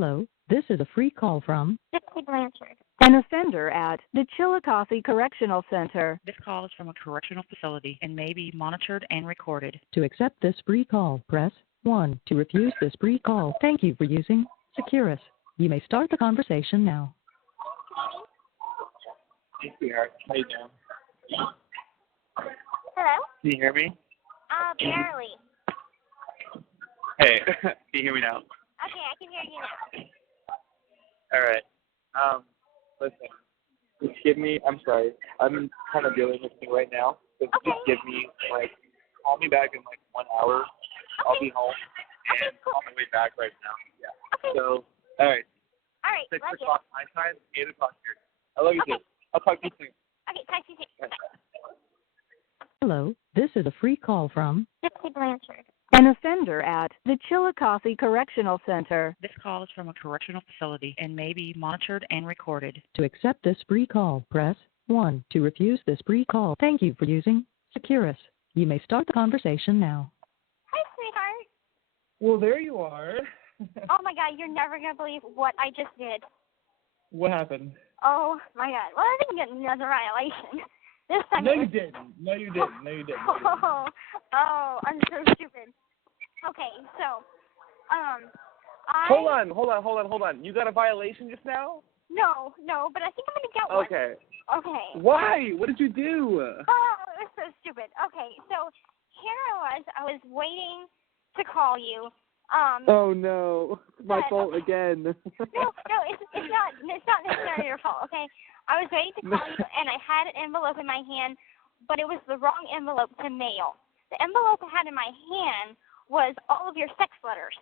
Hello, this is a free call from Gypsy Rose. An offender at the Chillicothe Correctional Center. This call is from a correctional facility and may be monitored and recorded. To accept this free call, press 1. To refuse this free call, thank you for using Securus. You may start the conversation now. Hey, sweetheart. How you doing? Hello? Can you hear me? Barely. Hey, can you hear me now? Okay, I can hear you now. All right. Listen, just give me, I'm sorry, I'm kind of dealing with something right now, but just give me, call me back in 1 hour. I'll be home, and on my way back right now. Yeah. Okay. So, all right. All right, 6 love o'clock my time, 8 o'clock here. I love you too. I'll talk to you soon. Okay, talk to you soon. Hello, this is a free call from Gypsy Rose. An offender at the Chillicothe Correctional Center. This call is from a correctional facility and may be monitored and recorded. To accept this free call, press 1. To refuse this free call, thank you for using Securus. You may start the conversation now. Hi, sweetheart. Well, there you are. Oh, my God, you're never going to believe what I just did. What happened? Oh, my God. Well, I didn't get another violation. This time No, you didn't. No, you didn't. No, you didn't. Oh, I'm so stupid. Okay, so, Hold on. You got a violation just now? No, but I think I'm going to get one. Okay. Why? What did you do? Oh, it was so stupid. Okay, so here I was waiting to call you. Oh no, my fault again. No, it's not necessarily your fault. Okay, I was waiting to call you, and I had an envelope in my hand, but it was the wrong envelope to mail. The envelope I had in my hand was all of your sex letters,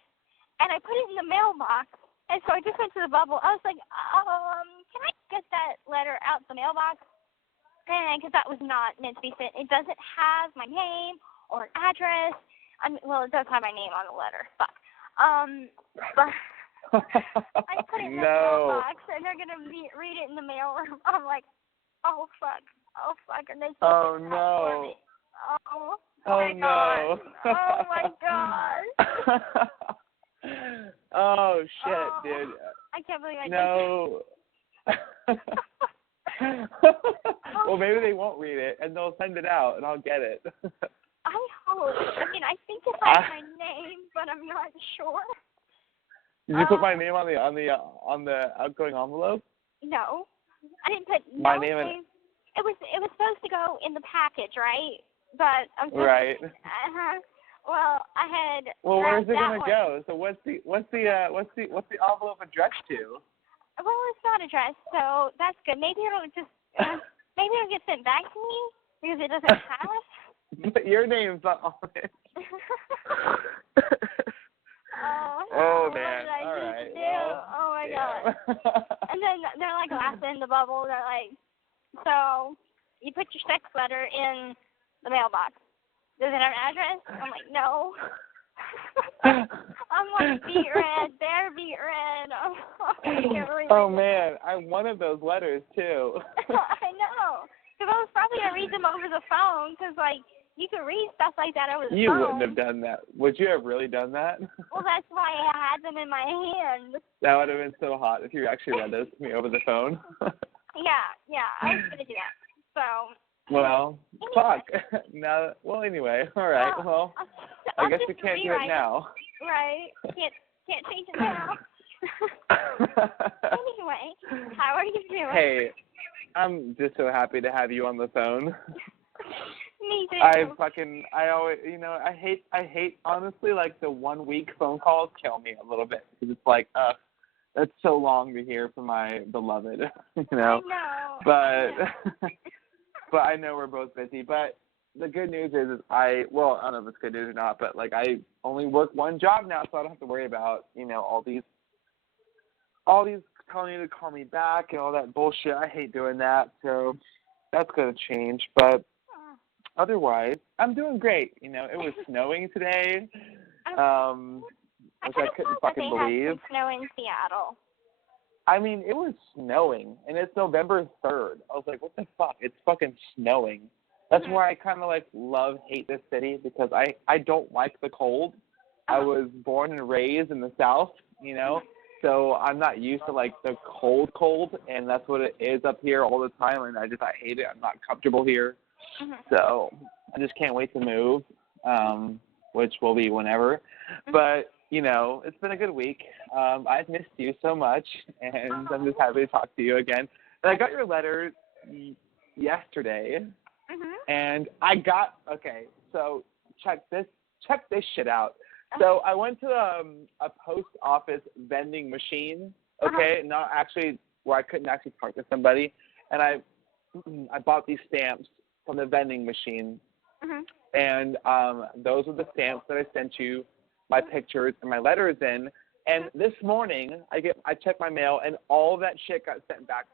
and I put it in the mailbox. And so I just went to the bubble. I was like, can I get that letter out the mailbox? And because that was not meant to be sent. It doesn't have my name or an address. Well, it does have my name on the letter. Fuck. But I put it in the mailbox, and they're gonna read it in the mail. I'm like, oh fuck, and they. Oh no. Oh no. God. Oh my god. Oh shit, dude. I can't believe I No. Well, maybe they won't read it, and they'll send it out, and I'll get it. I hope. I mean, I think it has my name, but I'm not sure. Did you put my name on the outgoing envelope? No, I didn't put my no name. It was supposed to go in the package, right? But I'm right. Well, I had. Well, where's it gonna one. go? So what's the envelope addressed to? Well, it's not addressed, so that's good. Maybe it'll just maybe it'll get sent back to me because it doesn't have. But your name's not on it. Oh man! What did I All just right. do? Well, oh my yeah. god! And then they're like laughing in the bubble. They're like, so you put your sex letter in the mailbox. Does it have an address? I'm like, no. I'm like beet red, bear beet red. Oh man, I'm one of those letters too. I know. Because I was probably gonna read them over the phone. Because you can read stuff like that over the phone. You wouldn't have done that. Would you have really done that? Well, that's why I had them in my hand. That would have been so hot if you actually read those to me over the phone. Yeah, I was gonna do that. So. Well, anyway. fuck. Now, well, anyway, all right. Well, I guess we can't do it now. Right. Can't change it now. Anyway, how are you doing? Hey, I'm just so happy to have you on the phone. Me too. I hate honestly, the 1 week phone calls kill me a little bit because it's like, that's so long to hear from my beloved, I know. But I know we're both busy. But the good news is I don't know if it's good news or not, but I only work one job now, so I don't have to worry about, all these telling you to call me back and all that bullshit. I hate doing that, so that's going to change. But otherwise, I'm doing great. It was snowing today, which I couldn't fucking believe. Had snow in Seattle. I mean, it was snowing, and it's November 3rd. I was like, what the fuck? It's fucking snowing. That's why I kind of, hate this city, because I don't like the cold. I was born and raised in the South, So I'm not used to like the cold, and that's what it is up here all the time, and I hate it. I'm not comfortable here. So I just can't wait to move, which will be whenever. But, you know, it's been a good week. I've missed you so much, and I'm just happy to talk to you again. And I got your letter yesterday, and okay, so check this shit out. So I went to a post office vending machine, okay, not actually where I couldn't actually talk to somebody, and I bought these stamps from the vending machine, and those are the stamps that I sent you my pictures and my letters in. And this morning I checked my mail, and all of that shit got sent back.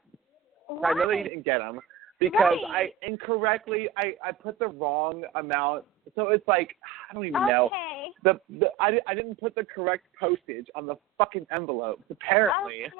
So I really didn't get them because I incorrectly I put the wrong amount. So it's like, I don't even know. I didn't put the correct postage on the fucking envelopes, apparently.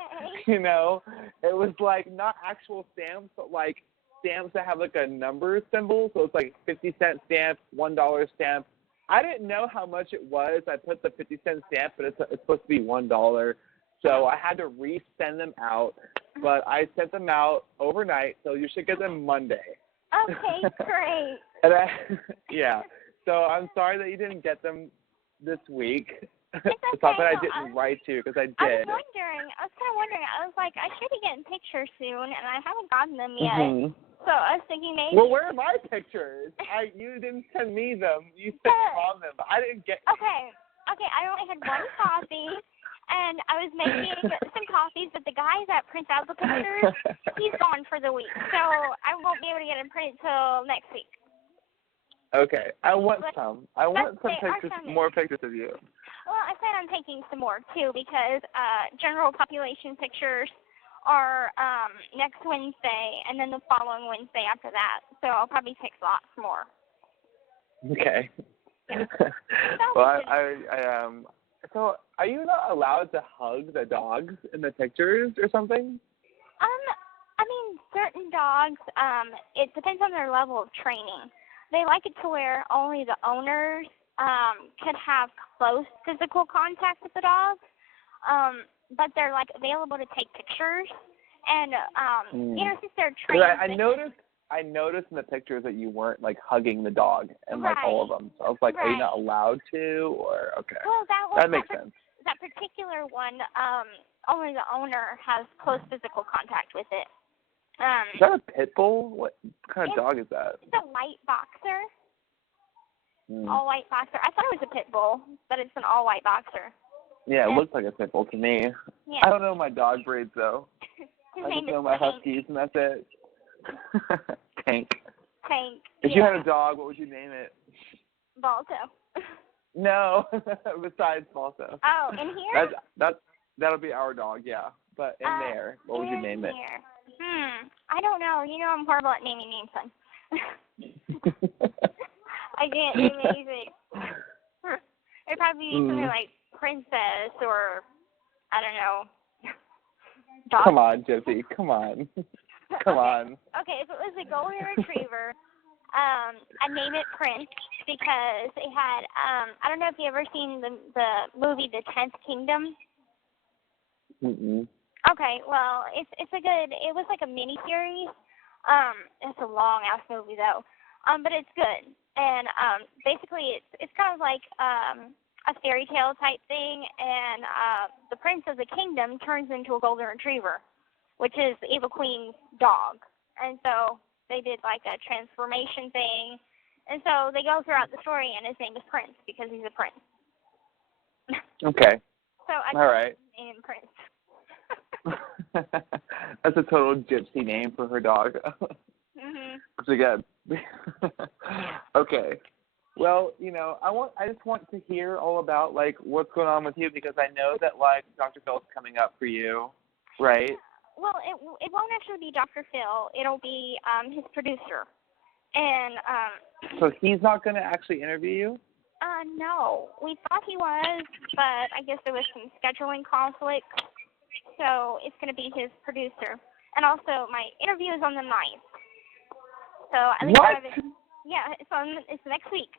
You know, it was like not actual stamps, but like stamps that have like a number symbol. So it's like 50-cent stamp, $1 stamp. I didn't know how much it was. I put the 50-cent stamp, but it's supposed to be $1. So I had to resend them out. But I sent them out overnight, so you should get them Monday. Okay, great. And yeah. So I'm sorry that you didn't get them this week. It's not that I didn't write to you, because I did. I was kind of wondering. I was like, I should be getting pictures soon, and I haven't gotten them yet. So I was thinking maybe. Well, where are my pictures? You didn't send me them. You sent on them. I didn't get. Okay. I only had one copy, and I was making some copies, but the guy that prints out the pictures, he's gone for the week, so I won't be able to get them printed till next week. Okay, I want some. I want some pictures, more pictures of you. Well, I plan on taking some more too, because general population pictures are next Wednesday, and then the following Wednesday after that. So I'll probably take lots more. Okay. Yeah. Well, so are you not allowed to hug the dogs in the pictures or something? I mean, certain dogs, it depends on their level of training. They like it to where only the owners could have close physical contact with the dogs, but they're like available to take pictures. And you know, since they're trained, I noticed in the pictures that you weren't like hugging the dog and like all of them. So I was like, are you not allowed to? Or okay, well, that makes sense. That particular one, only the owner has close physical contact with it. Is that a pit bull? What kind of dog is that? It's a white boxer. All white boxer. I thought it was a pit bull, but it's an all white boxer. Yeah, it looks like a pit bull to me. Yeah. I don't know my dog breeds though. I just know my huskies, and that's it. Tank. If you had a dog, what would you name it? Balto. No, besides Balto. Oh, in here? That'll be our dog, yeah. But in there, what would you name it? I don't know. You know, I'm horrible at naming names, son. I can't name anything. It'd probably be something like Princess or, I don't know. Dog. Come on, Gypsy. Come on. Come on. Okay, if it was a golden retriever, I'd name it Prince because it had, I don't know if you ever seen the movie The 10th Kingdom. Okay, well, it was like a mini-series. It's a long-ass movie, though. But it's good. And basically, it's kind of like a fairy tale type thing, and the prince of the kingdom turns into a golden retriever, which is the evil queen's dog. And so they did like a transformation thing. And so they go throughout the story, and his name is Prince because he's a prince. Okay. So I all right. Name him Prince. That's a total Gypsy name for her dog. So good. Okay. Well, you know, I just want to hear all about like what's going on with you, because I know that like Dr. Phil's coming up for you, right? Well, it won't actually be Dr. Phil. It'll be his producer. And so he's not going to actually interview you? No. We thought he was, but I guess there was some scheduling conflict. So it's going to be his producer. And also, my interview is on the 9th. So I think what? yeah, it's next week.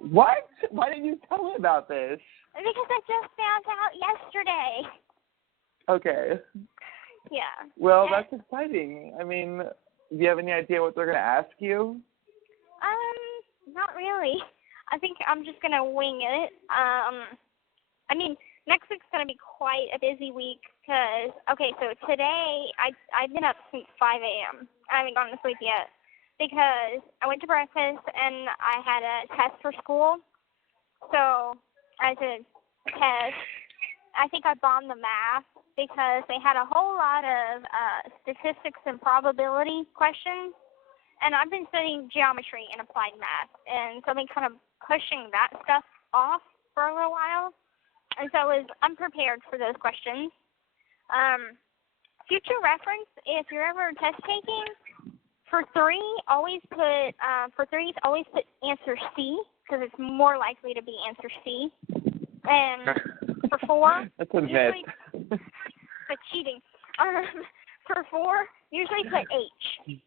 What? Why didn't you tell me about this? Because I just found out yesterday. Okay. Yeah. Well, that's exciting. I mean, do you have any idea what they're going to ask you? Not really. I think I'm just going to wing it. I mean, next week's going to be quite a busy week because, okay, so today I've been up since 5 a.m. I haven't gone to sleep yet because I went to breakfast and I had a test for school. So I did a test. I think I bombed the math because they had a whole lot of statistics and probability questions. And I've been studying geometry and applied math, and so I've been kind of pushing that stuff off for a little while. And so I was unprepared for those questions. Future reference, if you're ever test taking, for threes, always put answer C, because it's more likely to be answer C. And for 4, that's a usually, but cheating. For 4, usually put H.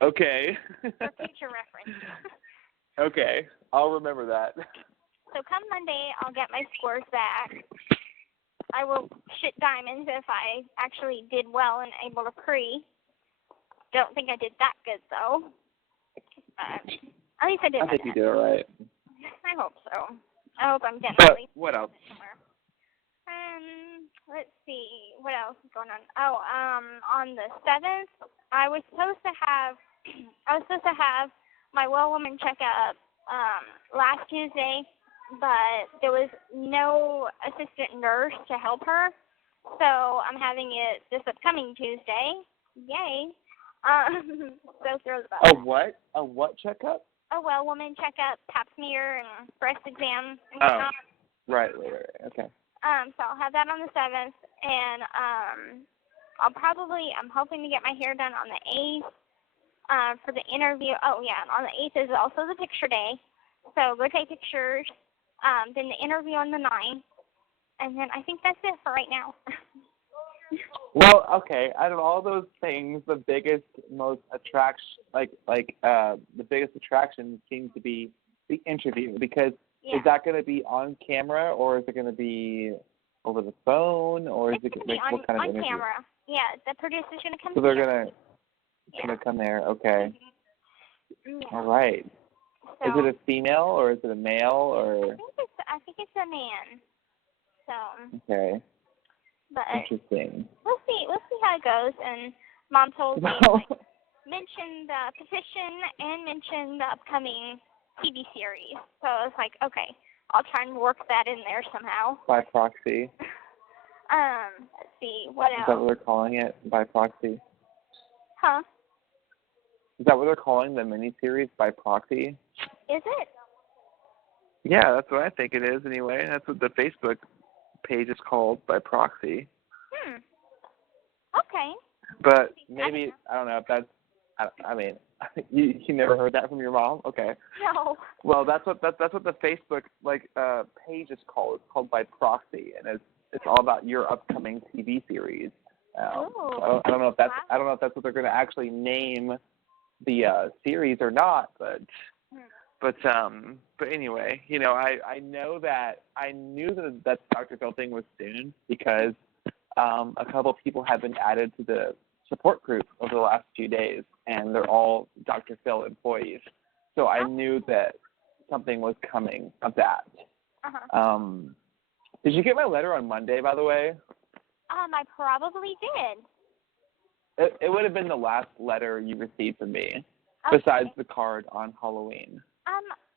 Okay. For future reference. Okay, I'll remember that. So come Monday, I'll get my scores back. I will shit diamonds if I actually did well and able to pre. Don't think I did that good, though. At least I did. I think you did all right. I hope so. I hope I'm getting But at least what else? somewhere. Let's see. What else is going on? Oh, on the 7th, I was supposed to have my well woman checkup last Tuesday, but there was no assistant nurse to help her, so I'm having it this upcoming Tuesday. Yay! So thrilled about that. A what checkup? A well woman checkup, pap smear, and breast exam. And whatnot. Right. Okay. So I'll have that on the 7th, and I'm hoping to get my hair done on the 8th for the interview. Oh, yeah, on the 8th is also the picture day, so go take pictures. Then the interview on the 9th, and then I think that's it for right now. Well, okay, out of all those things, the biggest, most the biggest attraction seems to be the interview, because is that going to be on camera, or is it going to be over the phone, or is it what kind of interview? On camera. Yeah, the producer's going to come. So they're going to come there. Okay. Yeah. All right. So, is it a female or is it a male or? I think it's a man. So. Okay. But interesting. We'll see how it goes. And Mom told me mention the petition and mention the upcoming TV series. So I was like, okay, I'll try and work that in there somehow. By Proxy. Let's see, what else? Is that what they're calling it? By Proxy? Huh? Is that what they're calling the miniseries, By Proxy? Is it? Yeah, that's what I think it is anyway. That's what the Facebook page is called, By Proxy. Okay. But maybe, I don't know if that's, I mean, you never heard that from your mom? Okay. No. Well, that's what the Facebook page is called. It's called By Proxy, and it's all about your upcoming TV series. So I don't know if that's what they're going to actually name the series or not, but anyway, you know, I knew that Dr. Phil thing was soon because a couple of people have been added to the support group over the last few days, and they're all Dr. Phil employees. So I knew that something was coming of that. Did you get my letter on Monday, by the way? I probably did. It would have been the last letter you received from me, besides the card on Halloween.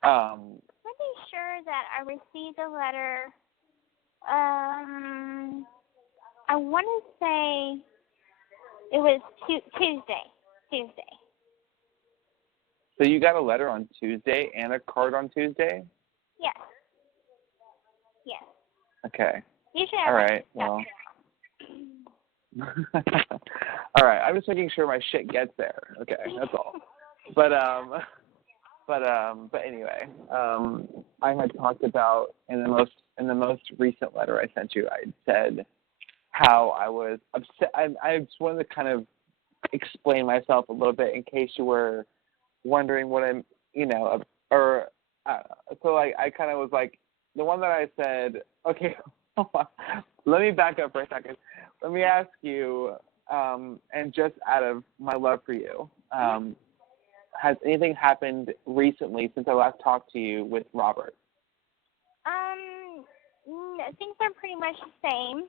I'm pretty sure that I received a letter. I want to say it was Tuesday. So you got a letter on Tuesday and a card on Tuesday? Yes. Okay. Usually all right. Well. All right. I'm just making sure my shit gets there. Okay, that's all. But anyway, I had talked about in the most recent letter I sent you, I said how I was upset. I just wanted to kind of explain myself a little bit in case you were wondering what you know, or so like I kind of was like the one that I said, okay, let me back up for a second. Let me ask you, and just out of my love for you, has anything happened recently since I last talked to you with Robert? Things are pretty much the same.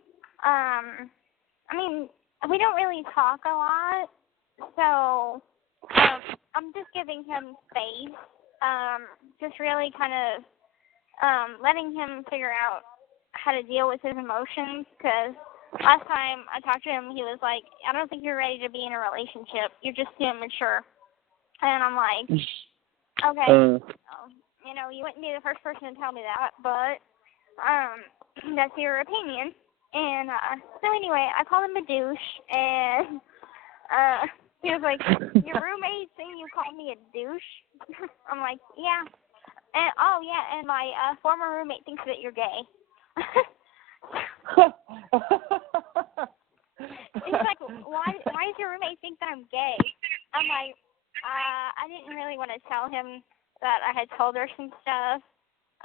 I mean, we don't really talk a lot, so I'm just giving him space, just really kind of letting him figure out how to deal with his emotions, because last time I talked to him, he was like, I don't think you're ready to be in a relationship. You're just too immature. And I'm like, okay, you know, you wouldn't be the first person to tell me that, but that's your opinion. And so anyway, I called him a douche, and he was like, your roommate saying you called me a douche? I'm like, yeah. And oh yeah, and my former roommate thinks that you're gay. He's like, why does your roommate think that I'm gay? I'm like, I didn't really want to tell him that I had told her some stuff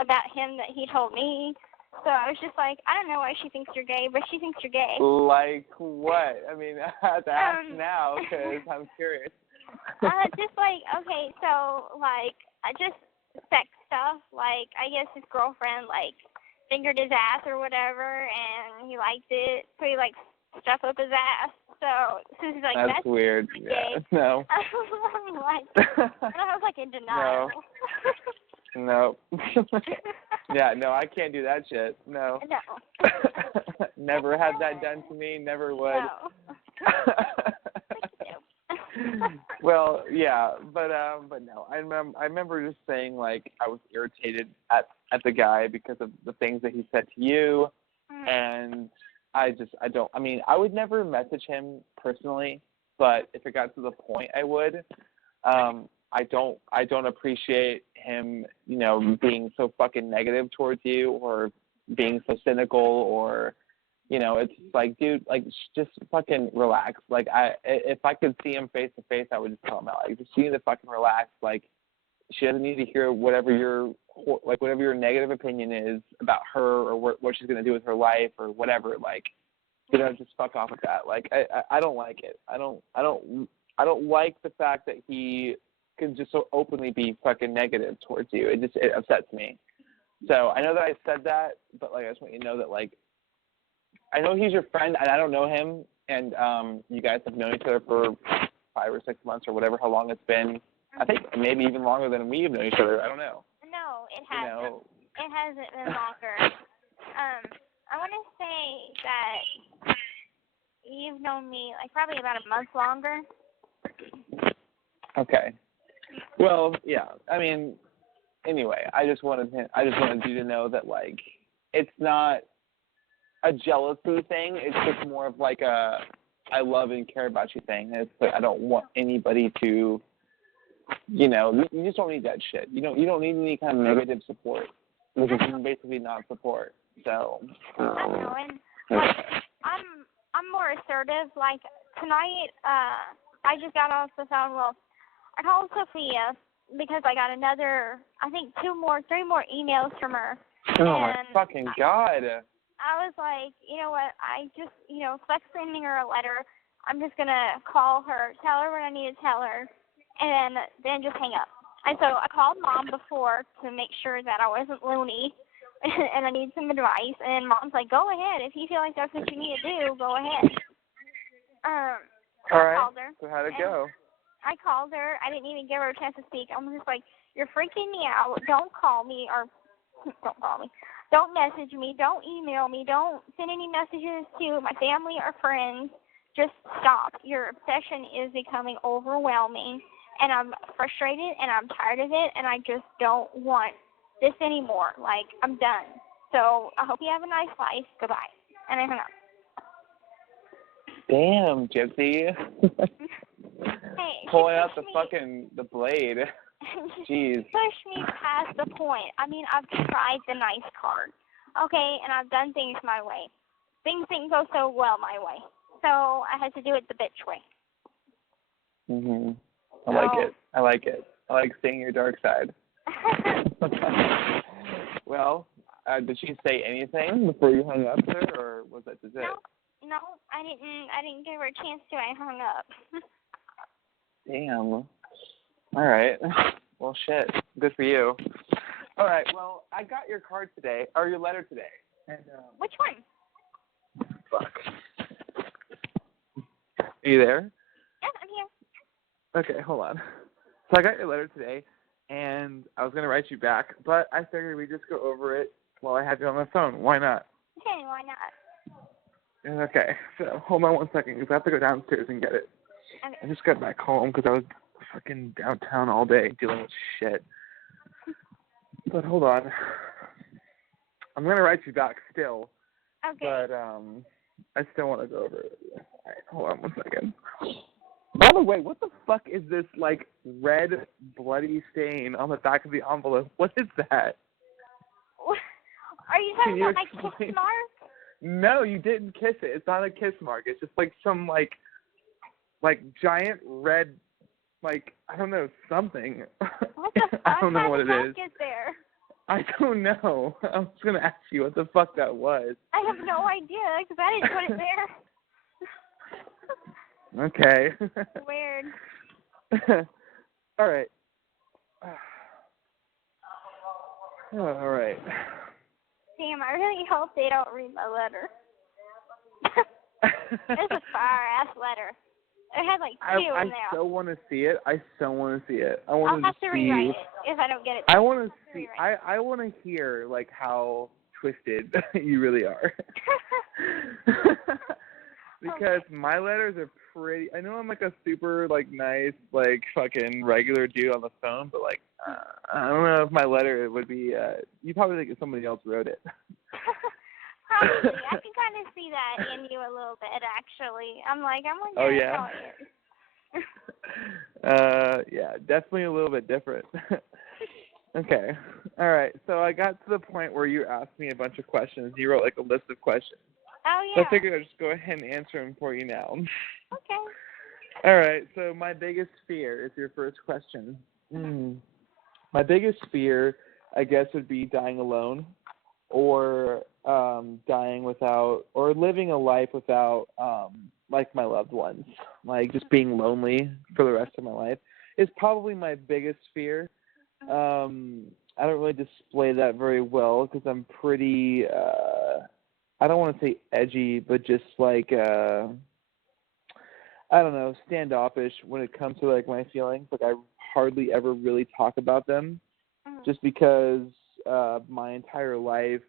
about him that he told me. So I was just like, I don't know why she thinks you're gay, but she thinks you're gay. Like what? I mean, I have to ask now because I'm curious. Just like, okay, so like, just sex stuff. Like, I guess his girlfriend like fingered his ass or whatever, and he liked it, so he like stuff up his ass. So he's like, that's weird. Gay. Yeah. No. And I was like in denial. No. Yeah, no, I can't do that shit. No. No. Never had that done to me. Never would. No. Well, yeah, but no. I remember just saying like I was irritated at the guy because of the things that he said to you, and I mean, I would never message him personally, but if it got to the point, I would. I don't appreciate him, you know, being so fucking negative towards you or being so cynical, or, you know, it's like, dude, like, just fucking relax. Like, if I could see him face to face, I would just tell him out. Like, just you need to fucking relax. Like, she doesn't need to hear whatever your negative opinion is about her or what she's gonna do with her life or whatever. Like, you know, just fuck off with that. Like, I don't like it. I don't like the fact that he can just so openly be fucking negative towards you. It upsets me. So I know that I said that, but like I just want you to know that like I know he's your friend and I don't know him, and you guys have known each other for 5 or 6 months or whatever, how long it's been. I think maybe even longer than we've known each other. I don't know. No, it hasn't. You know? It hasn't been longer. I want to say that you've known me like probably about a month longer. Okay. Well, yeah. I mean, anyway, I just wanted you to know that like it's not a jealousy thing. It's just more of like a I love and care about you thing. It's like I don't want anybody to, you know, you just don't need that shit. You don't need any kind of negative support. Because it's basically not support. So. I know, and like, I'm more assertive. Like tonight, I just got off the phone. Well, I called Sophia because I got another, I think 3 more emails from her. Oh my fucking God. I was like, you know what, I just, you know, Flex sending her a letter. I'm just going to call her, tell her what I need to tell her, and then just hang up. And so I called Mom before to make sure that I wasn't loony and I need some advice. And Mom's like, go ahead. If you feel like that's what you need to do, go ahead. All right. I called her. So how'd it go? I called her. I didn't even give her a chance to speak. I was just like, you're freaking me out. Don't call me, or don't call me. Don't message me. Don't email me. Don't send any messages to my family or friends. Just stop. Your obsession is becoming overwhelming, and I'm frustrated, and I'm tired of it, and I just don't want this anymore. Like, I'm done. So I hope you have a nice life. Goodbye. And I hung up. Damn, Gypsy. Hey, pulling out the blade. Jeez. Push me past the point. I mean, I've tried the nice card, okay, and I've done things my way. Things didn't go so well my way, so I had to do it the bitch way. Mhm. I like it. I like seeing your dark side. Well, did she say anything before you hung up there, or was that just it? No, I didn't give her a chance to. I hung up. Damn. All right. Well, shit. Good for you. All right. Well, I got your card today, or your letter today. And, Which one? Fuck. Are you there? Yeah, I'm here. Okay, hold on. So I got your letter today, and I was going to write you back, but I figured we'd just go over it while I have you on the phone. Why not? Okay, why not? Okay, so hold on 1 second, because I have to go downstairs and get it. Okay. I just got back home because I was fucking downtown all day dealing with shit. But hold on. I'm going to write you back still. Okay. But I still want to go over it. All right, hold on 1 second. By the way, what the fuck is this, like, red bloody stain on the back of the envelope? What is that? Are you talking about my kiss mark? No, you didn't kiss it. It's not a kiss mark. It's just, like, some, like giant red, like, I don't know, something. What the fuck? I don't know what it How is. did that get there? I don't know. I was going to ask you what the fuck that was. I have no idea, because I didn't put it there. Okay. Weird. All right. All right. Damn, I really hope they don't read my letter. It's a fire-ass letter. It had like two in there. I so want to see it. I want to I'll have to rewrite it if I don't get it. I want to see. I want to hear like how twisted you really are. Because my letters are pretty. I know I'm like a super like nice like fucking regular dude on the phone, but like I don't know if my letter would be. You probably think if somebody else wrote it. Probably. I can kind of see that in you a little bit, actually. I'm wondering oh, yeah? how it is. Yeah, definitely a little bit different. Okay. All right. So I got to the point where you asked me a bunch of questions. You wrote like a list of questions. Oh, So yeah. I figured I'd just go ahead and answer them for you now. Okay. All right. So my biggest fear is your first question. My biggest fear, I guess, would be dying alone, or dying without, or living a life without, like my loved ones, like just being lonely for the rest of my life is probably my biggest fear. I don't really display that very well because I'm pretty, I don't want to say edgy, but just like, I don't know, standoffish when it comes to like my feelings. Like I hardly ever really talk about them just because my entire life,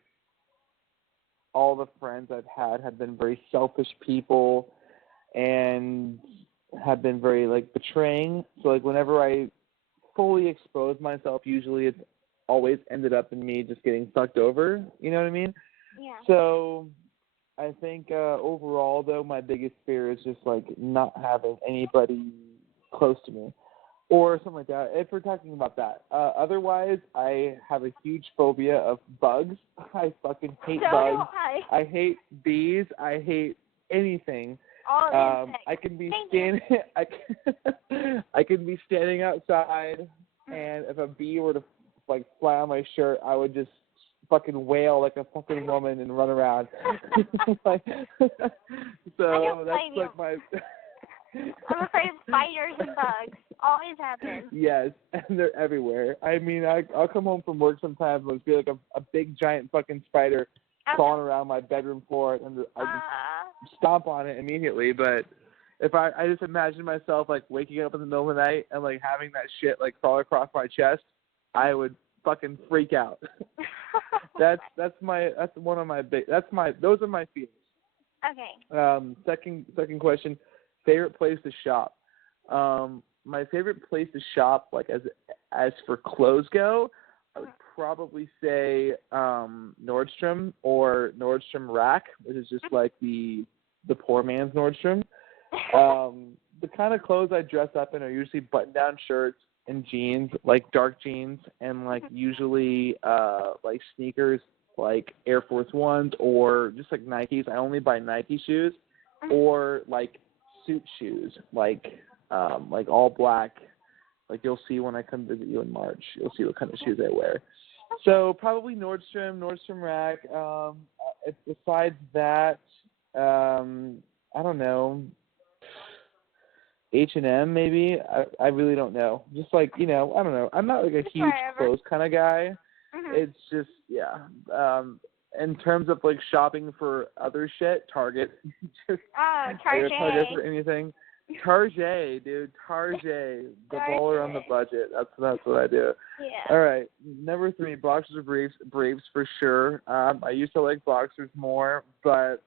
all the friends I've had have been very selfish people and have been very like betraying. So like whenever I fully expose myself, usually it's always ended up in me just getting sucked over. You know what I mean? Yeah. So I think overall, though, my biggest fear is just like not having anybody close to me or something like that, if we're talking about that. Otherwise, I have a huge phobia of bugs. I fucking hate bugs. I hate bees. I hate anything. All insects. I can be standing. I can be standing outside, and if a bee were to like fly on my shirt, I would just fucking wail like a fucking woman and run around. Like, so that's like my. I'm afraid of spiders and bugs. Always happen. Yes, and they're everywhere. I mean, I'll come home from work sometimes and feel like a big giant fucking spider crawling around my bedroom floor, and I just stomp on it immediately. But if I just imagine myself like waking up in the middle of the night and like having that shit like crawl across my chest, I would fucking freak out. Those are my fears. Okay. Second question, favorite place to shop. My favorite place to shop, like as for clothes go, I would probably say Nordstrom or Nordstrom Rack, which is just like the poor man's Nordstrom. The kind of clothes I dress up in are usually button-down shirts and jeans, like dark jeans, and like usually like sneakers, like Air Force Ones or just like Nikes. I only buy Nike shoes, or like suit shoes, like all black Like, you'll see when I come visit you in March. You'll see what kind of shoes I wear. So probably Nordstrom Rack. Besides that, I don't know. H&M maybe. I really don't know. Just like, I don't know. I'm not like a huge clothes kind of guy. Mm-hmm. It's just, in terms of like shopping for other shit, Target. Target. Target for anything. Target, dude. Target. The baller on the budget. That's what I do. Yeah. All right. Number 3, boxers or briefs for sure. I used to like boxers more, but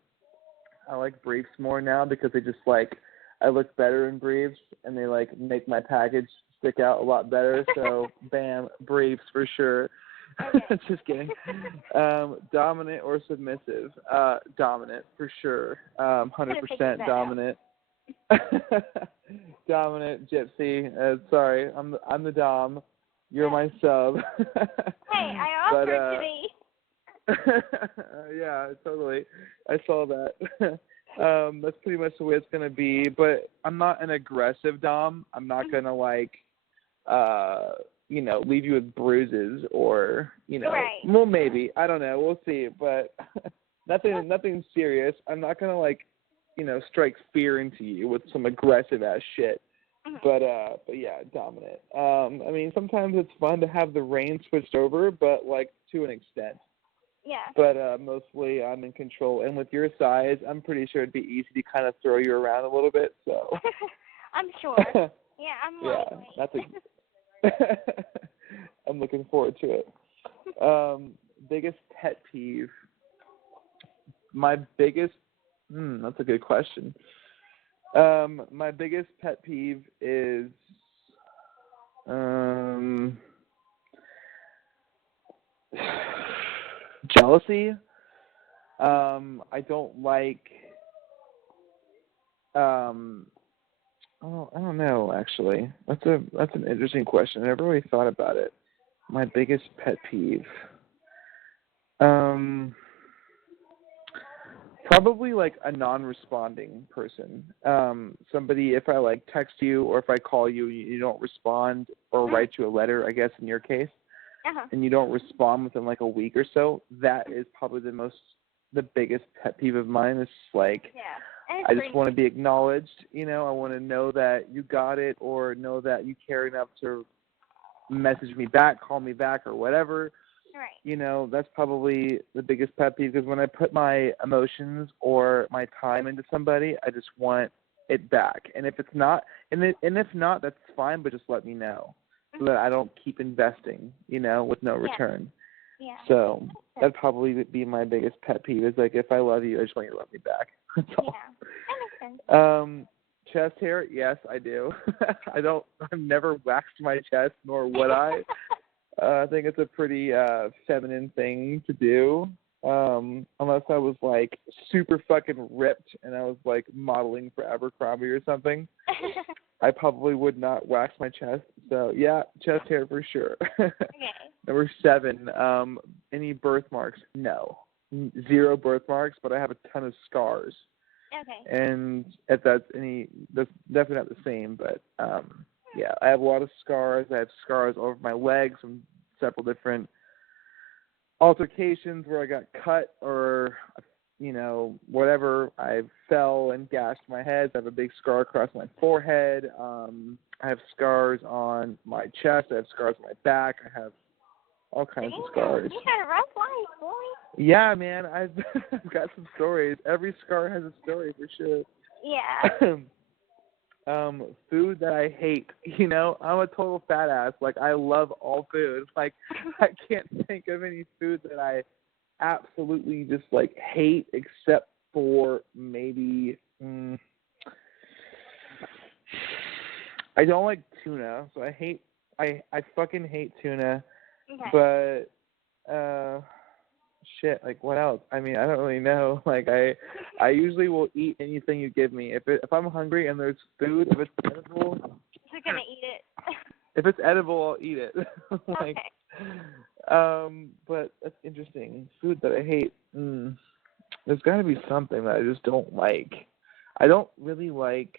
I like briefs more now because they just like, I look better in briefs and they like make my package stick out a lot better. So bam, briefs for sure. Okay. Just kidding. Dominant or submissive? Dominant for sure. 100% dominant. Dominant, Gypsy. Sorry, I'm the dom. You're my sub. Hey, I offered to be. Yeah, totally. I saw that. That's pretty much the way it's gonna be. But I'm not an aggressive dom. I'm not gonna like, leave you with bruises or, Right. Well, maybe. I don't know. We'll see. But nothing serious. I'm not gonna like, strike fear into you with some aggressive ass shit. Mm-hmm. But yeah, dominant. I mean, sometimes it's fun to have the reins switched over, but like to an extent. Yeah. But mostly I'm in control. And with your size, I'm pretty sure it'd be easy to kind of throw you around a little bit. So. I'm sure. Yeah, I'm lightweight. I'm looking forward to it. Biggest pet peeve. My biggest. That's a good question. My biggest pet peeve is jealousy. I don't like. I don't know. Actually, that's an interesting question. I never really thought about it. My biggest pet peeve. Probably like a non-responding person. Somebody, if I like text you or if I call you, you don't respond, or write you a letter, I guess in your case, and you don't respond within like a week or so, that is probably the biggest pet peeve of mine. It's like, I just want to be acknowledged. I want to know that you got it, or know that you care enough to message me back, call me back, or whatever. Right. That's probably the biggest pet peeve, because when I put my emotions or my time into somebody, I just want it back. And if it's not, and if not, that's fine, but just let me know so that I don't keep investing, with no return. Yeah. So that'd probably be my biggest pet peeve, is like, if I love you, I just want you to love me back. That's all. Yeah, that makes sense. Chest hair, yes, I do. I've never waxed my chest, nor would I. I think it's a pretty feminine thing to do, unless I was like super fucking ripped and I was like modeling for Abercrombie or something. I probably would not wax my chest. So yeah, chest hair for sure. Okay. Number 7, any birthmarks? No, 0 birthmarks, but I have a ton of scars. Okay. And if that's definitely not the same, but yeah, I have a lot of scars. I have scars over my legs from several different altercations where I got cut or, whatever. I fell and gashed my head. I have a big scar across my forehead. I have scars on my chest. I have scars on my back. I have all kinds of scars. You had a rough life, boy. Yeah, man. I've got some stories. Every scar has a story for sure. Yeah. Food that I hate. I'm a total fat ass. Like, I love all food. Like, I can't think of any food that I absolutely just like hate, except for maybe I don't like tuna, so I fucking hate tuna. Okay. But shit, like, what else? I mean, I don't really know. Like, I usually will eat anything you give me. If I'm hungry and there's food, if it's edible, You're gonna eat it. if it's edible, I'll eat it. Like, okay. But that's interesting. Food that I hate. There's got to be something that I just don't like. I don't really like.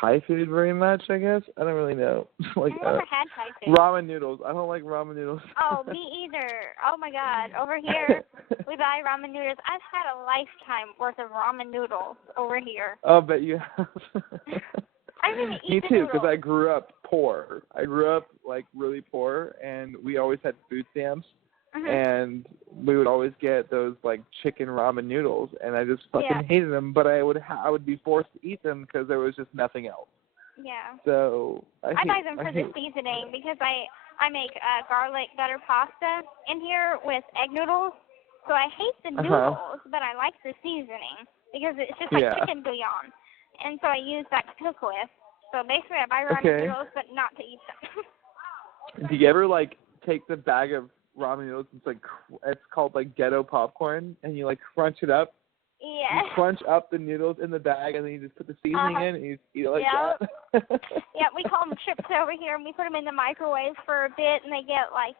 Thai food very much, I guess. I don't really know. Like I never had Thai food. ramen noodles. I don't like ramen noodles. Oh, me either. Oh my God. Over here, we buy ramen noodles. I've had a lifetime worth of ramen noodles over here. Oh, but you have. I didn't even eat Me the too, because noodles. I grew up poor. I grew up like really poor, and we always had food stamps. And we would always get those like chicken ramen noodles, and I just fucking hated them. But I would be forced to eat them because there was just nothing else. Yeah. So I buy them for the seasoning because I make garlic butter pasta in here with egg noodles. So I hate the noodles, but I like the seasoning because it's just like chicken bouillon, and so I use that to cook with. So basically, I buy ramen noodles, but not to eat them. Do you ever like take the bag of ramen noodles? It's called like ghetto popcorn, and you like crunch it up. Yeah. You crunch up the noodles in the bag, and then you just put the seasoning in, and you just eat it like that. Yeah, we call them chips over here, and we put them in the microwave for a bit, and they get like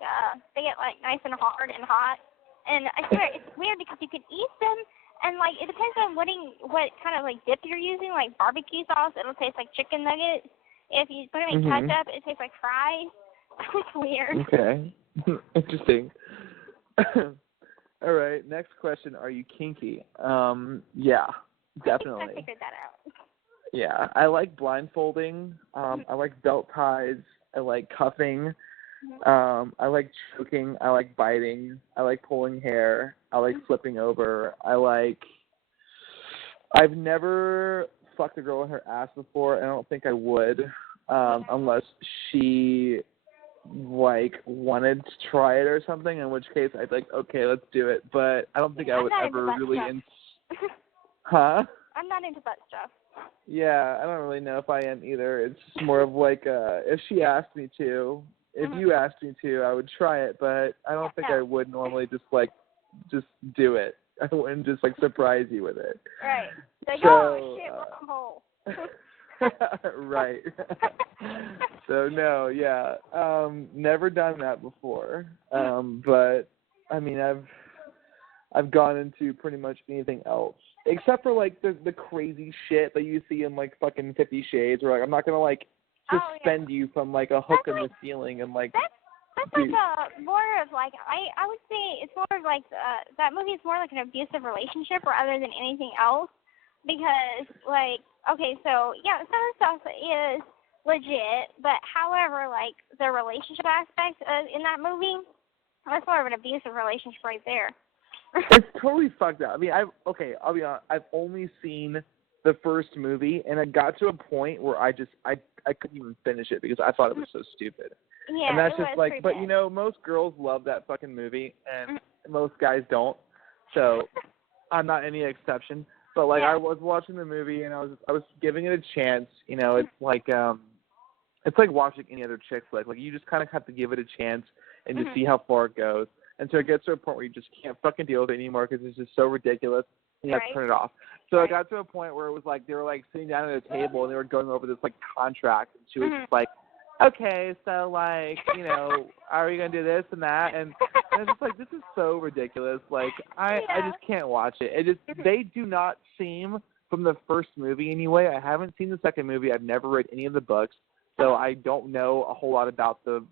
nice and hard and hot. And I swear it's weird because you can eat them, and like it depends on what kind of like dip you're using. Like barbecue sauce, it'll taste like chicken nuggets. If you put them in ketchup, it tastes like fries. It's weird. Okay. Interesting. All right, next question. Are you kinky? Yeah, definitely. I figured that out. Yeah, I like blindfolding. I like belt ties. I like cuffing. I like choking. I like biting. I like pulling hair. I like flipping over. I've never fucked a girl in her ass before, and I don't think I would, unless she like wanted to try it or something, in which case I'd like, okay, let's do it. But I don't think I would ever really Huh? I'm not into butt stuff. Yeah, I don't really know if I am either. It's just more of like if she asked me to, if you asked me to, I would try it, but I don't think I would normally just do it. I wouldn't just like surprise you with it. Right. Like, oh shit, wrong hole. Right. So no, yeah. Never done that before. But I mean I've gone into pretty much anything else. Except for like the crazy shit that you see in like fucking 50 Shades where like I'm not gonna like suspend you from like a hook in the ceiling and like that's like more of like I would say it's more of like that movie is more like an abusive relationship rather than anything else. Because, like, okay, so, yeah, some of the stuff is legit, but however, like, the relationship aspect in that movie, that's more of an abusive relationship right there. It's totally fucked up. I mean, I'll be honest, I've only seen the first movie, and it got to a point where I couldn't even finish it because I thought it was so stupid. Yeah, and that's it just was like, but bad. you know, most girls love that fucking movie, and most guys don't, so I'm not any exception. But like I was watching the movie and I was giving it a chance. You know, it's like watching any other chick flick. Like you just kind of have to give it a chance and just see how far it goes. And so it gets to a point where you just can't fucking deal with it anymore because it's just so ridiculous. And you have to turn it off. So it got to a point where it was like they were like sitting down at a table and they were going over this like contract, and she was just like, okay, so like, you know, are you gonna do this and that? And it's just like, this is so ridiculous. Like I just can't watch it. It just they do not seem, from the first movie anyway. I haven't seen the second movie. I've never read any of the books, so I don't know a whole lot about the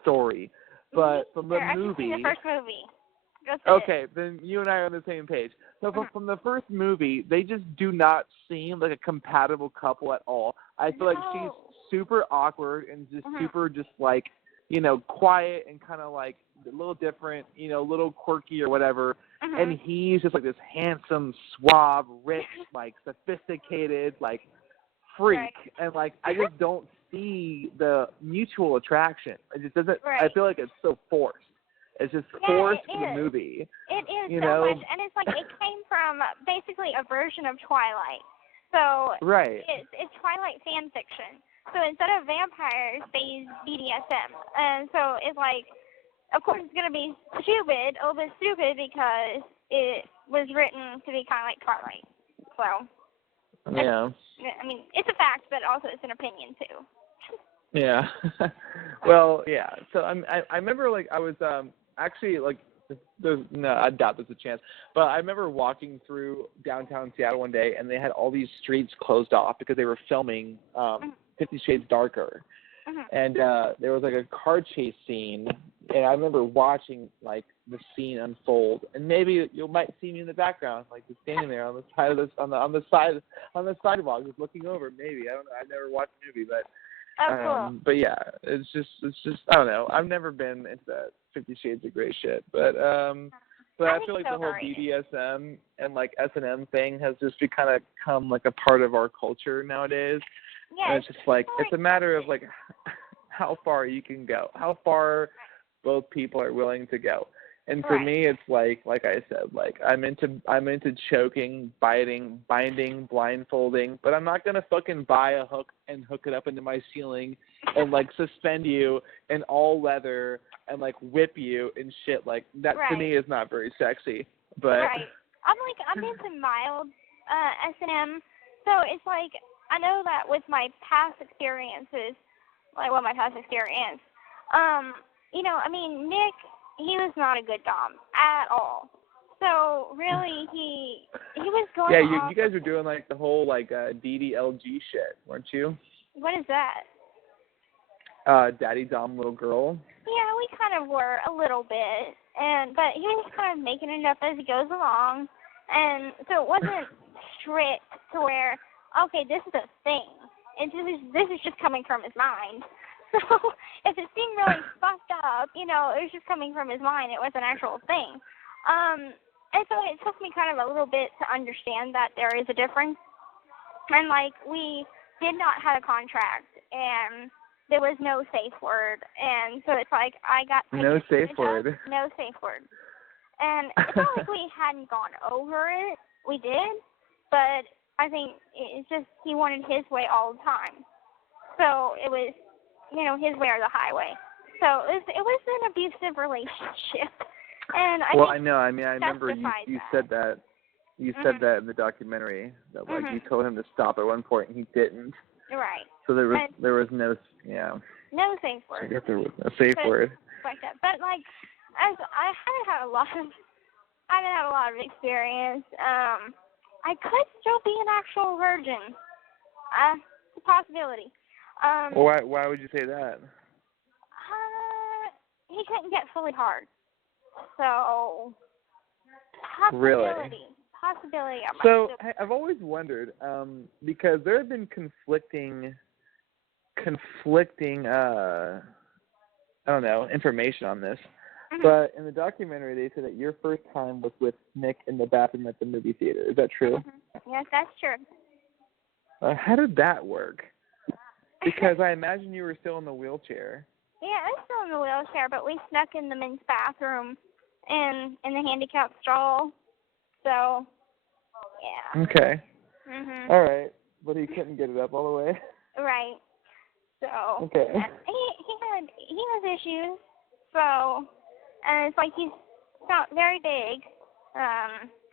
story. But from the movie, I've seen the first movie. Okay, then you and I are on the same page. So from the first movie, they just do not seem like a compatible couple at all. I feel like she's super awkward and just super just like, you know, quiet and kind of like a little different, you know, a little quirky or whatever. And he's just like this handsome, suave, rich, like sophisticated, like freak. And like I just don't see the mutual attraction. It just doesn't. I feel like it's so forced. It's just forced for the movie. It is you so know? much, and it's like it came from basically a version of Twilight. So it's Twilight fan fiction. So instead of vampires, they use BDSM, and so it's like, of course, it's gonna be stupid, a little bit stupid because it was written to be kind of like Twilight. So yeah. I mean, it's a fact, but also it's an opinion too. Yeah. Well, yeah. So I remember like I was actually like I doubt there's a chance. But I remember walking through downtown Seattle one day, and they had all these streets closed off because they were filming 50 Shades Darker. And there was like a car chase scene, and I remember watching like the scene unfold. And maybe you might see me in the background, like just standing there on the side of this, on the sidewalk, just looking over. Maybe, I don't know. I've never watched the movie, but. Cool. But yeah, it's just I don't know. I've never been into that 50 Shades of Grey shit, but I feel like the whole BDSM and like S&M thing has just become like a part of our culture nowadays. Yeah, and it's just like it's a matter of like how far you can go, how far both people are willing to go. And for me, it's like I said, like I'm into choking, biting, binding, blindfolding, but I'm not gonna fucking buy a hook and hook it up into my ceiling and like suspend you in all leather and like whip you and shit. Like that to me is not very sexy. But I'm into mild S&M, so it's like I know that with my past experiences, you know, I mean Nick. He was not a good dom at all. So really, he was going. Yeah, you guys were doing like the whole like DDLG shit, weren't you? What is that? Daddy Dom Little Girl. Yeah, we kind of were a little bit, but he was kind of making it up as he goes along, and so it wasn't strict to where okay, this is a thing. This is just coming from his mind. So if it seemed really fucked up, you know, it was just coming from his mind. It was an actual thing. And so it took me kind of a little bit to understand that there is a difference. And, like, we did not have a contract, and there was no safe word. And so it's like I got no safe word. No safe word. And it's not like we hadn't gone over it. We did. But I think it's just he wanted his way all the time. So it was, you know, his way or the highway. So it was an abusive relationship. And I know. I mean, I remember you said that. You said that in the documentary that like you told him to stop at one point and he didn't. Right. So there was no no safe word. I guess there was no safe word. Like that. But like, as I haven't had a lot of experience. I could still be an actual virgin. It's a possibility. Why would you say that? He couldn't get fully hard. So, possibility. So, I've always wondered, because there have been conflicting, I don't know, information on this. But in the documentary, they said that your first time was with Nick in the bathroom at the movie theater. Is that true? Yes, that's true. How did that work? Because I imagine you were still in the wheelchair. Yeah, I was still in the wheelchair, but we snuck in the men's bathroom in the handicapped stall. So, yeah. Okay. All right, but he couldn't get it up all the way. Right. So. Okay. He has issues. So, and it's like he's not very big.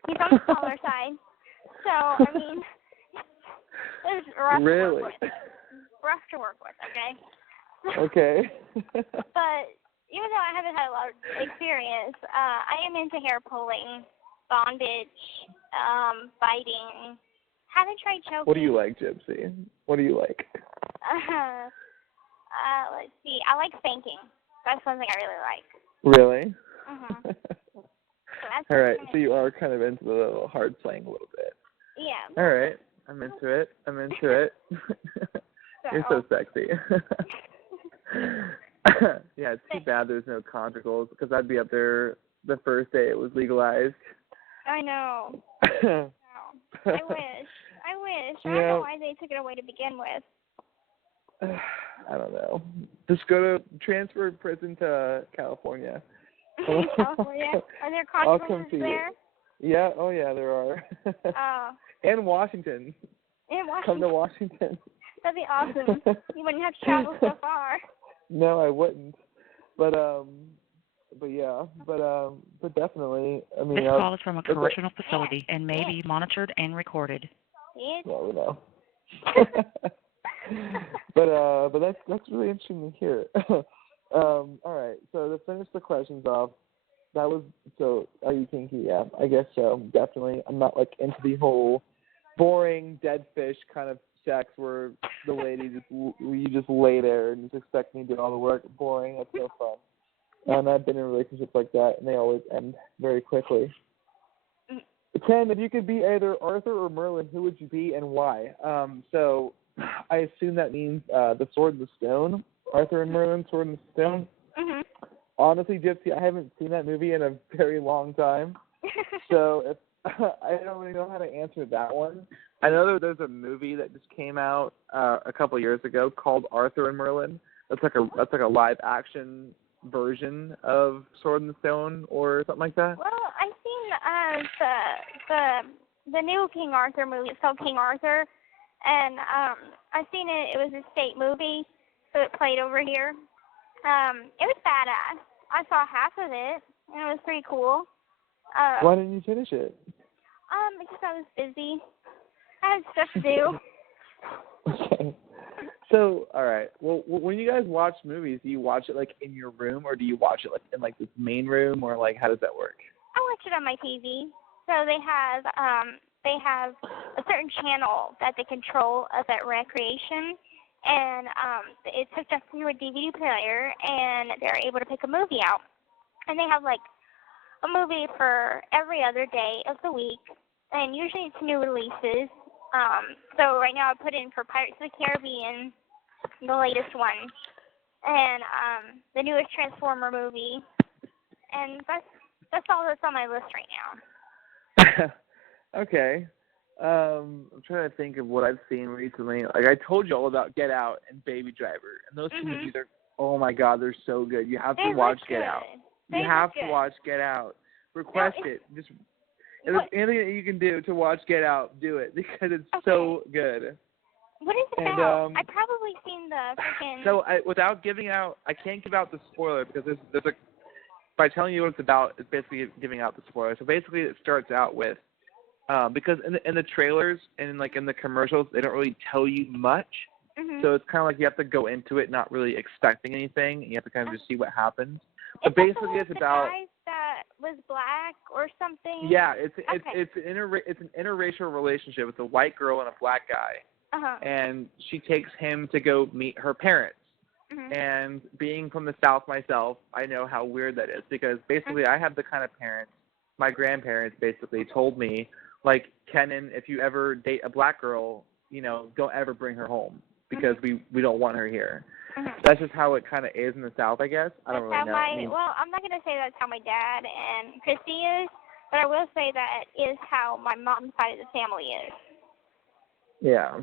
He's on the smaller side. So I mean, it's rough to work with. Rough to work with, okay? Okay. But even though I haven't had a lot of experience, I am into hair pulling, bondage, biting. Haven't tried choking. What do you like, Gypsy? What do you like? Let's see. I like spanking. That's one thing I really like. Really? So all right. So you are kind of into the little hard playing a little bit. Yeah. All right. I'm into it. You're so sexy. Yeah, it's too bad there's no conjugals because I'd be up there the first day it was legalized. I know. I wish. I don't know why they took it away to begin with. I don't know. Just go to transfer prison to California. California? Are there conjugal there? Yeah. Oh, yeah, there are. Oh. And Washington. Come to Washington. That'd be awesome. You wouldn't have to travel so far. No, I wouldn't. But definitely. I mean, this call is from a correctional facility and may be monitored and recorded. Yeah, we know. But that's really interesting to hear. All right. So to finish the questions off, that was, so are you kinky? Yeah, I guess so, definitely. I'm not, like, into the whole boring, dead fish kind of sex where the lady you just lay there and just expect me to do all the work. Boring, that's no fun. And I've been in relationships like that, and they always end very quickly. Ken, if you could be either Arthur or Merlin, who would you be and why? So I assume that means the Sword and the Stone. Arthur and Merlin, Sword and the Stone. Mhm. Honestly, Gypsy, I haven't seen that movie in a very long time. So if I don't really know how to answer that one. I know that there's a movie that just came out a couple years ago called Arthur and Merlin. That's like a live action version of Sword and the Stone or something like that. Well, I've seen the new King Arthur movie. It's called King Arthur, and I've seen it. It was a state movie, so it played over here. It was badass. I saw half of it, and it was pretty cool. Why didn't you finish it? Because I was busy. I had stuff to do. Okay. So, all right. Well, when you guys watch movies, do you watch it like in your room, or do you watch it like in like this main room, or like how does that work? I watch it on my TV. So they have a certain channel that they control up at Recreation, and it's hooked up to a DVD player, and they're able to pick a movie out. And they have like a movie for every other day of the week, and usually it's new releases. So right now I put in for Pirates of the Caribbean, the latest one, and the newest Transformer movie, and that's all that's on my list right now. Okay. I'm trying to think of what I've seen recently. Like I told you all about Get Out and Baby Driver, and those two movies are, oh my God, they're so good. You have to watch Get Out. You have to watch Get Out. Request it. Just if there's anything that you can do to watch Get Out, do it because it's so good. What is it about? I've probably seen the freaking. So without giving out, I can't give out the spoiler because there's a. By telling you what it's about, it's basically giving out the spoiler. So basically, it starts out with because in the trailers and like in the commercials, they don't really tell you much. Mm-hmm. So it's kind of like you have to go into it not really expecting anything. And you have to kind of just see what happens. But basically, it's about. Guy that was black or something. Yeah, it's an interracial relationship. It's a white girl and a black guy, and she takes him to go meet her parents. Mm-hmm. And being from the South myself, I know how weird that is because basically I have the kind of parents. My grandparents basically told me, like, Kenan, if you ever date a black girl, you know, don't ever bring her home because we don't want her here. Mm-hmm. That's just how it kind of is in the South, I guess. I don't really know. Well, I'm not going to say that's how my dad and Kristy is, but I will say that is how my mom's side of the family is. Yeah.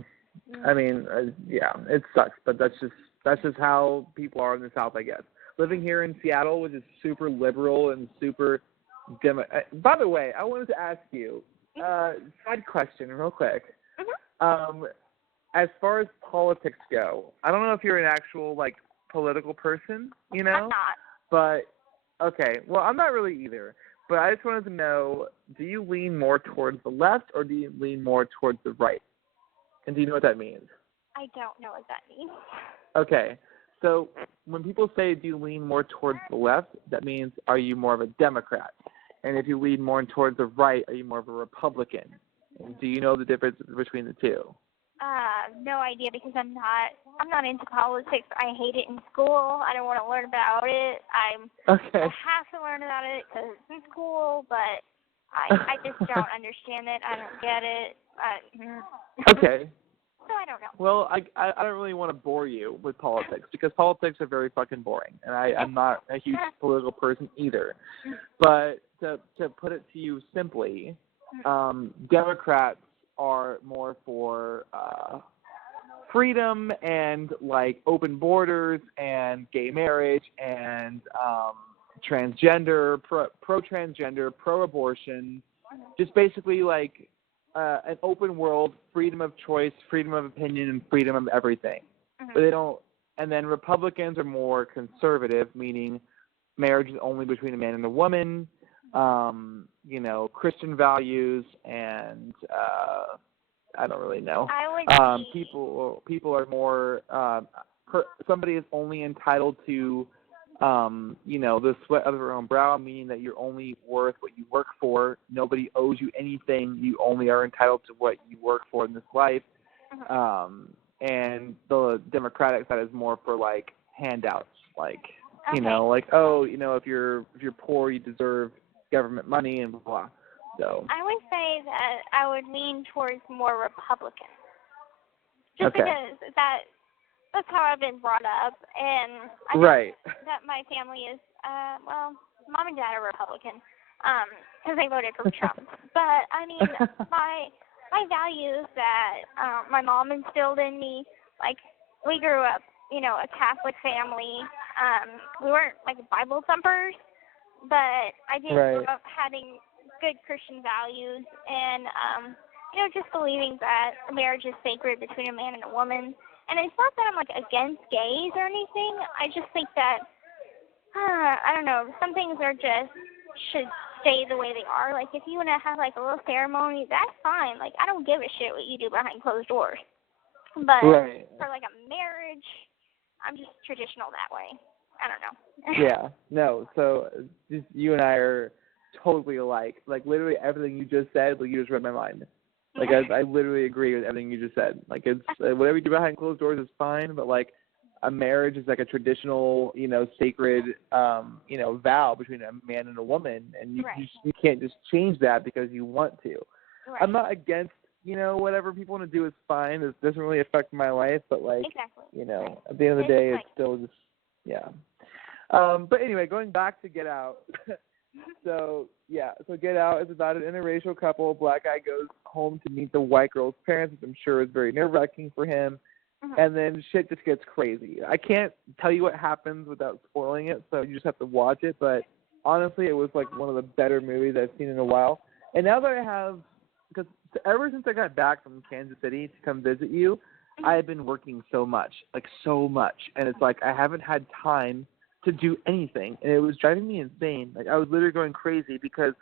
I mean, yeah, it sucks, but that's just how people are in the South, I guess. Living here in Seattle, which is super liberal and super by the way, I wanted to ask you, side question real quick. As far as politics go, I don't know if you're an actual, like, political person, you know? I'm not. But, okay, well, I'm not really either. But I just wanted to know, do you lean more towards the left or do you lean more towards the right? And do you know what that means? I don't know what that means. Okay, so when people say do you lean more towards the left, that means are you more of a Democrat? And if you lean more towards the right, are you more of a Republican? And do you know the difference between the two? No idea because I'm not into politics. I hate it in school. I don't want to learn about it. I have to learn about it because it's in school, but I just don't understand it. I don't get it. Okay. So I don't know. Well, I don't really want to bore you with politics because politics are very fucking boring, and I'm not a huge political person either. But to put it to you simply, Democrats are more for freedom and like open borders and gay marriage and transgender, pro-transgender, pro-abortion, just basically like an open world, freedom of choice, freedom of opinion, and freedom of everything. But they don't. And then Republicans are more conservative, meaning marriage is only between a man and a woman. You know, Christian values, and I don't really know. People are more. Somebody is only entitled to the sweat of their own brow, meaning that you're only worth what you work for. Nobody owes you anything. You only are entitled to what you work for in this life. And the Democratic side is more for like handouts, like if you're poor, you deserve government money and blah blah. So I would say that I would lean towards more Republican, just because that's how I've been brought up, and I think that my family is mom and dad are Republican, because they voted for Trump. But I mean, my values that my mom instilled in me, like we grew up, a Catholic family. We weren't like Bible thumpers, but I did grow up having good Christian values, and just believing that marriage is sacred between a man and a woman. And it's not that I'm like against gays or anything. I just think that I don't know, some things should stay the way they are. Like if you want to have like a little ceremony, that's fine. Like I don't give a shit what you do behind closed doors. But for like a marriage, I'm just traditional that way. I don't know. Yeah. No. So just you and I are totally alike. Like literally everything you just said, like you just read my mind. Like I literally agree with everything you just said. Like it's whatever you do behind closed doors is fine, but like a marriage is like a traditional, sacred, vow between a man and a woman, and you can't just change that because you want to. Right. I'm not against, whatever people want to do is fine. It doesn't really affect my life, but like, at the end of the day, it's still just, But anyway, going back to Get Out. So Get Out is about an interracial couple. Black guy goes home to meet the white girl's parents, which I'm sure is very nerve-wracking for him. And then shit just gets crazy. I can't tell you what happens without spoiling it, so you just have to watch it. But honestly, it was like one of the better movies I've seen in a while. And now that I have, because ever since I got back from Kansas City to come visit you, I have been working so much. And it's like I haven't had time to do anything, and it was driving me insane. Like I was literally going crazy because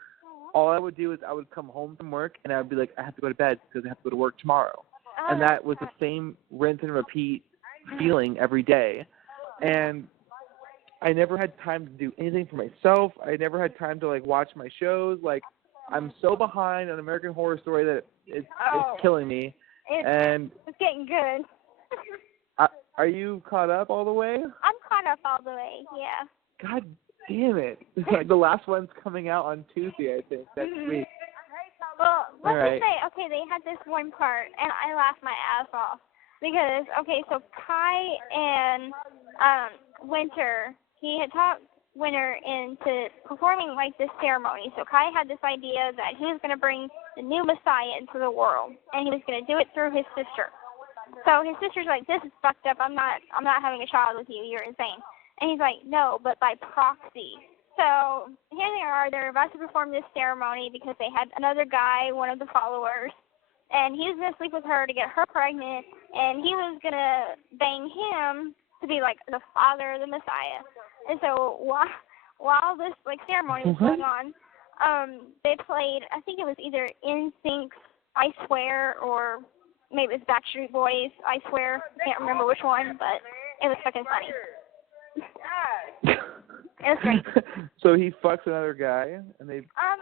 all I would do is I would come home from work and I would be like, I have to go to bed because I have to go to work tomorrow. And that was the same rinse and repeat feeling every day. And I never had time to do anything for myself. I never had time to like watch my shows. Like I'm so behind on American Horror Story that it's killing me. It's getting good. Are you caught up all the way? I'm caught up all the way, yeah. God damn it. Like the last one's coming out on Tuesday, I think, next week. Well, let's just say, they had this one part, and I laughed my ass off. Because, so Kai and Winter, he had talked Winter into performing like this ceremony. So Kai had this idea that he was going to bring the new Messiah into the world, and he was going to do it through his sister. So his sister's like, this is fucked up. I'm not having a child with you. You're insane. And he's like, no, but by proxy. So here they are. They're about to perform this ceremony because they had another guy, one of the followers, and he was going to sleep with her to get her pregnant, and he was going to bang him to be like the father of the Messiah. And so while this like ceremony was going on, they played, I think it was either NSYNC's I Swear or maybe it was Backstreet Boys, I Swear. I can't remember which one, but it was fucking funny. It was great. So he fucks another guy, and they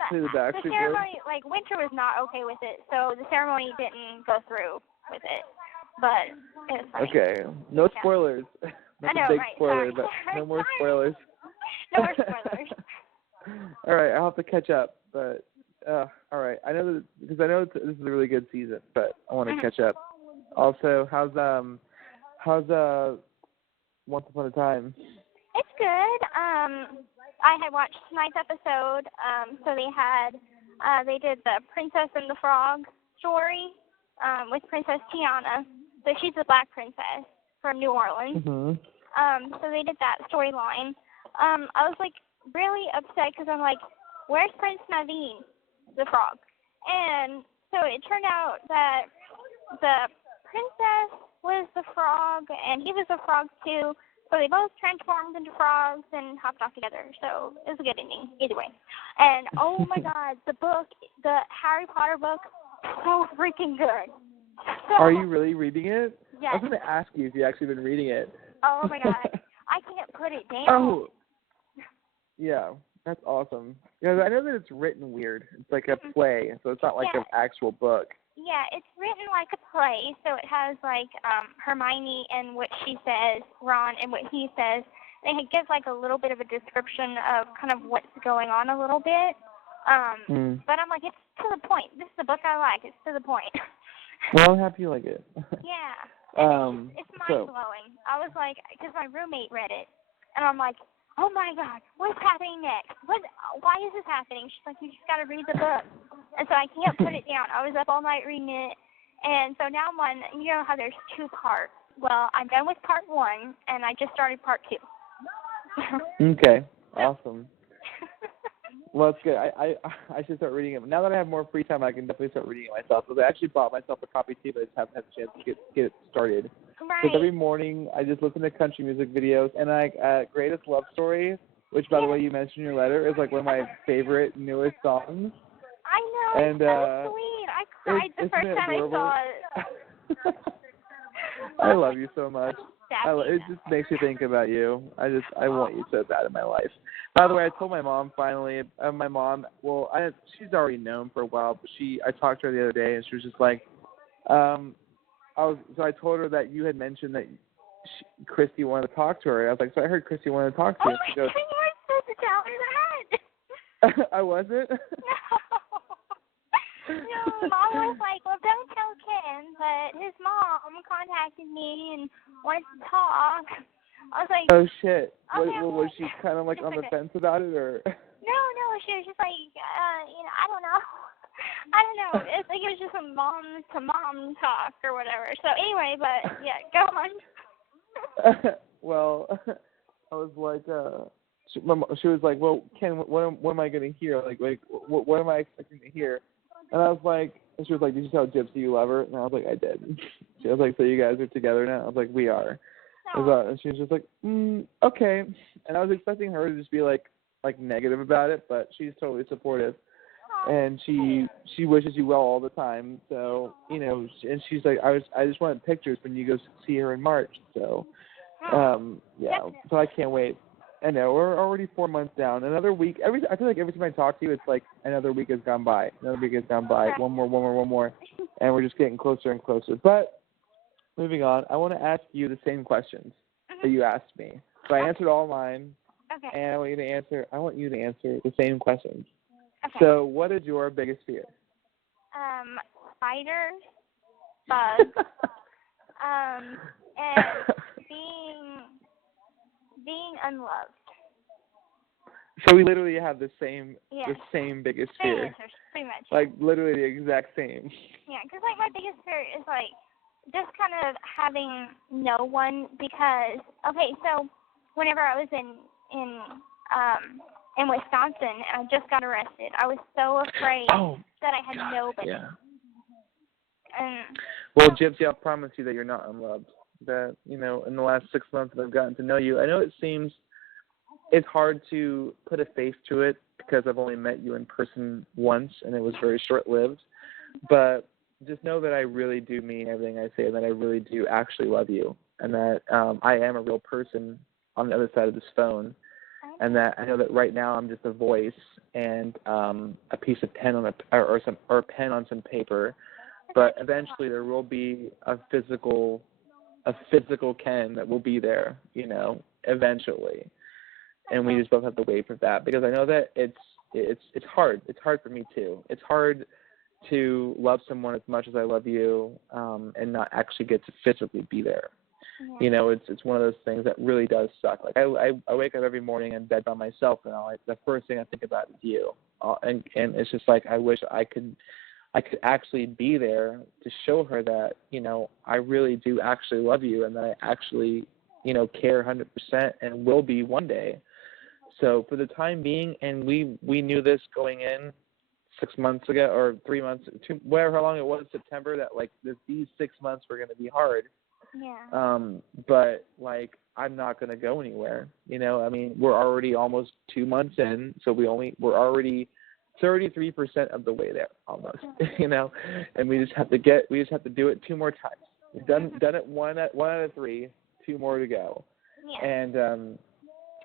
play the Backstreet Boys? The ceremony, Winter was not okay with it, so the ceremony didn't go through with it. But it was funny. Okay. No spoilers. Not I know, a big right? spoiler, Sorry. but no more spoilers. No more spoilers. All right, I'll have to catch up, but all right. I know this is a really good season, but I want to catch up. Also, how's Once Upon a Time? It's good. I had watched tonight's episode. So they did the Princess and the Frog story with Princess Tiana. So she's a black princess from New Orleans. So they did that storyline. I was like really upset because I'm like, where's Prince Naveen, the frog? And so it turned out that the princess was the frog and he was a frog too. So they both transformed into frogs and hopped off together. So it was a good ending, either way. And oh my God, the Harry Potter book, so freaking good. So, are you really reading it? Yes. I was going to ask you if you actually been reading it. Oh my God, I can't put it down. Yeah, that's awesome. Because I know that it's written weird. It's like a play, so it's not like an actual book. Yeah, it's written like a play, so it has like Hermione and what she says, Ron and what he says. And it gives like a little bit of a description of kind of what's going on a little bit. But I'm like, it's to the point. This is a book I like. It's to the point. Well, I'm happy you like it. Yeah. It's mind-blowing. I was like, because my roommate read it, and I'm like, oh my God, what's happening next? Why is this happening? She's like, you just got to read the book. And so I can't put it down. I was up all night reading it. And so now I'm on, you know how there's 2 parts. Well, I'm done with part 1, and I just started part 2. Okay, awesome. Well, it's good. I should start reading it. Now that I have more free time, I can definitely start reading it myself. So I actually bought myself a copy too, but I just haven't had a chance to get it started. Right. So every morning I just listen to country music videos, and Greatest Love Story, which by the way you mentioned in your letter, is like one of my favorite newest songs. I know, and, it's so sweet. I cried the first time I saw it. I love you so much. It just makes me think about you. I want you so bad in my life. By the way, I told my mom finally. My mom, she's already known for a while, but I talked to her the other day, and she was just like, so I told her that you had mentioned that Kristy wanted to talk to her. And I was like, so I heard Kristy wanted to talk to you. She goes, you weren't supposed to tell her that. I wasn't? No, Mom was like, well, don't tell Ken, but his mom contacted me and wanted to talk. I was like, oh, shit. Okay, Was she kind of like on the fence about it, or? No, she was just like, I don't know. It's like it was just a mom-to-mom talk or whatever. So anyway, but yeah, go on. Well, I was like, she was like, well, Ken, what am I going to hear? Like, what am I expecting to hear? And I was like, she was like, did you tell Gypsy you love her? And I was like, I did. She was like, so you guys are together now? I was like, we are. And she was just like, okay. And I was expecting her to just be like negative about it, but she's totally supportive. And she wishes you well all the time. So, and she's like, I just wanted pictures when you go see her in March. So, yeah, so I can't wait. I know, we're already 4 months down. Another week. I feel like every time I talk to you, it's like another week has gone by. Another week has gone by. One more. And we're just getting closer and closer. But moving on, I want to ask you the same questions that you asked me. So I answered all mine. Okay. And I want you to answer the same questions. Okay. So what is your biggest fear? Spiders, bugs, and being unloved. So we literally have the same biggest fear. Answers, pretty much. Like literally the exact same. Yeah, because like my biggest fear is like just kind of having no one, because so whenever I was in Wisconsin and I just got arrested, I was so afraid that I had nobody. Yeah. And well, Gypsy, I'll promise you that you're not unloved. That, in the last 6 months that I've gotten to know you, I know it's hard to put a face to it because I've only met you in person once and it was very short-lived. But just know that I really do mean everything I say, and that I really do actually love you, and that I am a real person on the other side of this phone, and that I know that right now I'm just a voice and a piece of pen or a pen on some paper, but eventually there will be a physical Ken that will be there, eventually, and we just both have to wait for that, because I know that it's hard. It's hard for me too. It's hard to love someone as much as I love you, and not actually get to physically be there. Yeah. It's one of those things that really does suck. Like I wake up every morning in bed by myself, and the first thing I think about is you. And it's just like, I wish I could actually be there to show her that, I really do actually love you, and that I actually, care 100% and will be one day. So for the time being, and we knew this going in 6 months ago, or 3 months, how long it was, September, that like these 6 months were going to be hard. Yeah. But like, I'm not going to go anywhere. I mean, we're already almost 2 months in, so we're already 33% of the way there almost, and we just have to do it 2 more times. We've done it one out of 3, 2 more to go. Yeah. And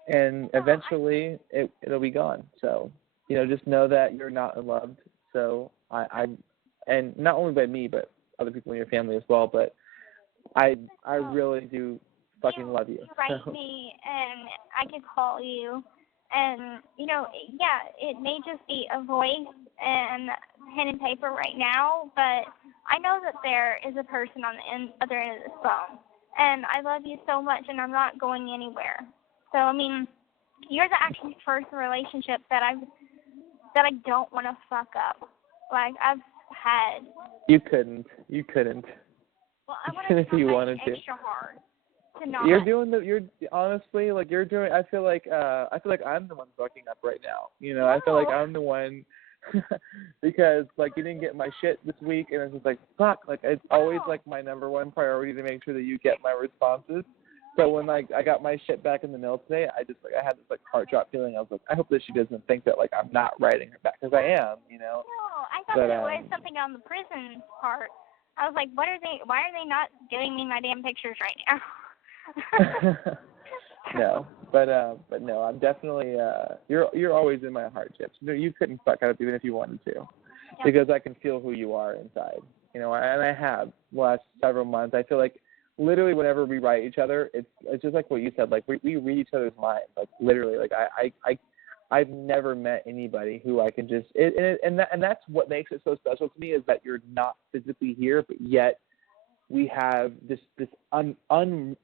and eventually it'll be gone. So, just know that you're not unloved. So and not only by me, but other people in your family as well. But I really do fucking love you. You write me, and I could call you, and it may just be a voice and pen and paper right now, but I know that there is a person on the other end of this phone, and I love you so much, and I'm not going anywhere. So I mean, you're the actually first relationship that I don't want to fuck up. Like I've had. You couldn't. Well, I want to try extra hard to not. You're honestly, like, you're doing. I feel like I'm the one fucking up right now. No. I feel like I'm the one because like you didn't get my shit this week, and it's just like fuck. Like it's always like my number one priority to make sure that you get my responses. So when I got my shit back in the mail today, I had this like heart drop feeling. I was like, I hope that she doesn't think that like I'm not writing her back, because I am. No, I thought that was something on the prison part. I was like, why are they not giving me my damn pictures right now? No, but no, I'm definitely you're always in my heart, Gyps. You couldn't fuck up even if you wanted to, because I can feel who you are inside. And I have the last several months. I feel like literally whenever we write each other, it's just like what you said. Like we read each other's minds. Like literally, like I've never met anybody who I can just and that's what makes it so special to me, is that you're not physically here, but yet we have this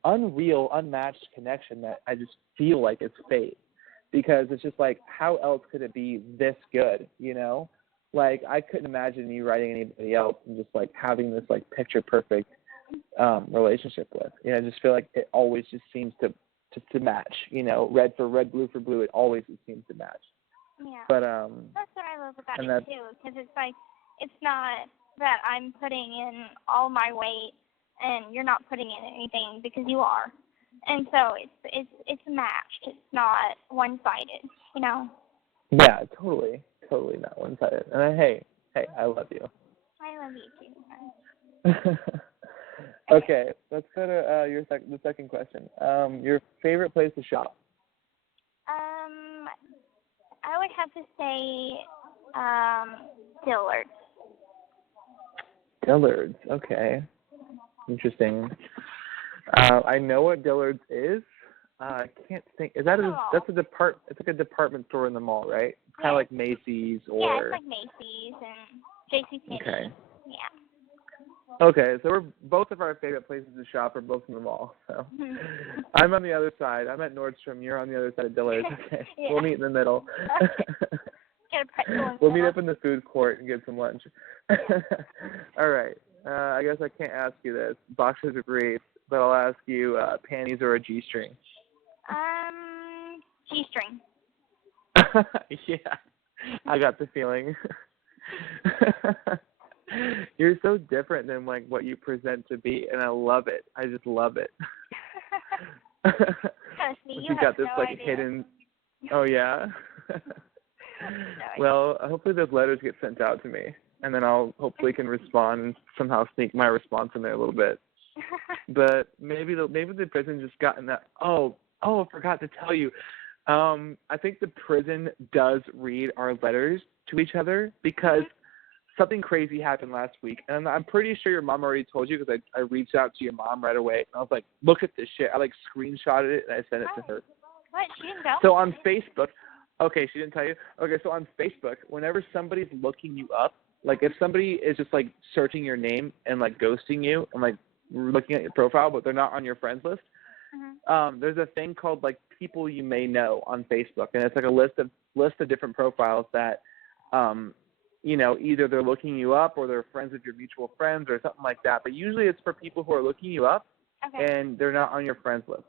unreal, unmatched connection that I just feel like it's fate, because it's just like, how else could it be this good? Like I couldn't imagine you writing anybody else and just like having this like picture perfect relationship with. I just feel like it always just seems to match. Red for red, blue for blue. It always seems to match. Yeah. But that's what I love about it too, because it's like it's not that I'm putting in all my weight and you're not putting in anything, because you are, and so it's matched. It's not one-sided. Yeah, totally not one-sided. And hey, I love you. I love you too. Okay, let's go to the second question. Your favorite place to shop? I would have to say Dillard's. Dillard's, okay. Interesting. I know what Dillard's is. I can't think. Is that that's a department? It's like a department store in the mall, right? It's kind of like Macy's or. Yeah, it's like Macy's and JCPenney. Okay. Yeah. Okay, so both of our favorite places to shop are both in the mall. So I'm on the other side. I'm at Nordstrom. You're on the other side of Dillard's. Okay, yeah. We'll meet in the middle. Get a pretzel. We'll meet up in the food court and get some lunch. All right. I guess I can't ask you this. Boxers or briefs, but I'll ask you panties or a G-string. G-string. Yeah, I got the feeling. You're so different than like what you present to be, and I love it. I just love it. You got this no like idea. hidden. Oh yeah. Well, hopefully those letters get sent out to me, and then I'll hopefully can respond and somehow sneak my response in there a little bit. But maybe the prison just gotten that. Oh, I forgot to tell you. I think the prison does read our letters to each other, because something crazy happened last week, and I'm pretty sure your mom already told you, because I reached out to your mom right away, and I was like, look at this shit. I like screenshotted it and I sent it to her. What? She didn't tell So me. on Facebook, okay, she didn't tell you? Okay, so on Facebook, whenever somebody's looking you up, like if somebody is just like searching your name and like ghosting you and like looking at your profile, but they're not on your friends list, there's a thing called like people you may know on Facebook, and it's like a list of different profiles that, either they're looking you up or they're friends with your mutual friends or something like that. But usually it's for people who are looking you up and they're not on your friends list.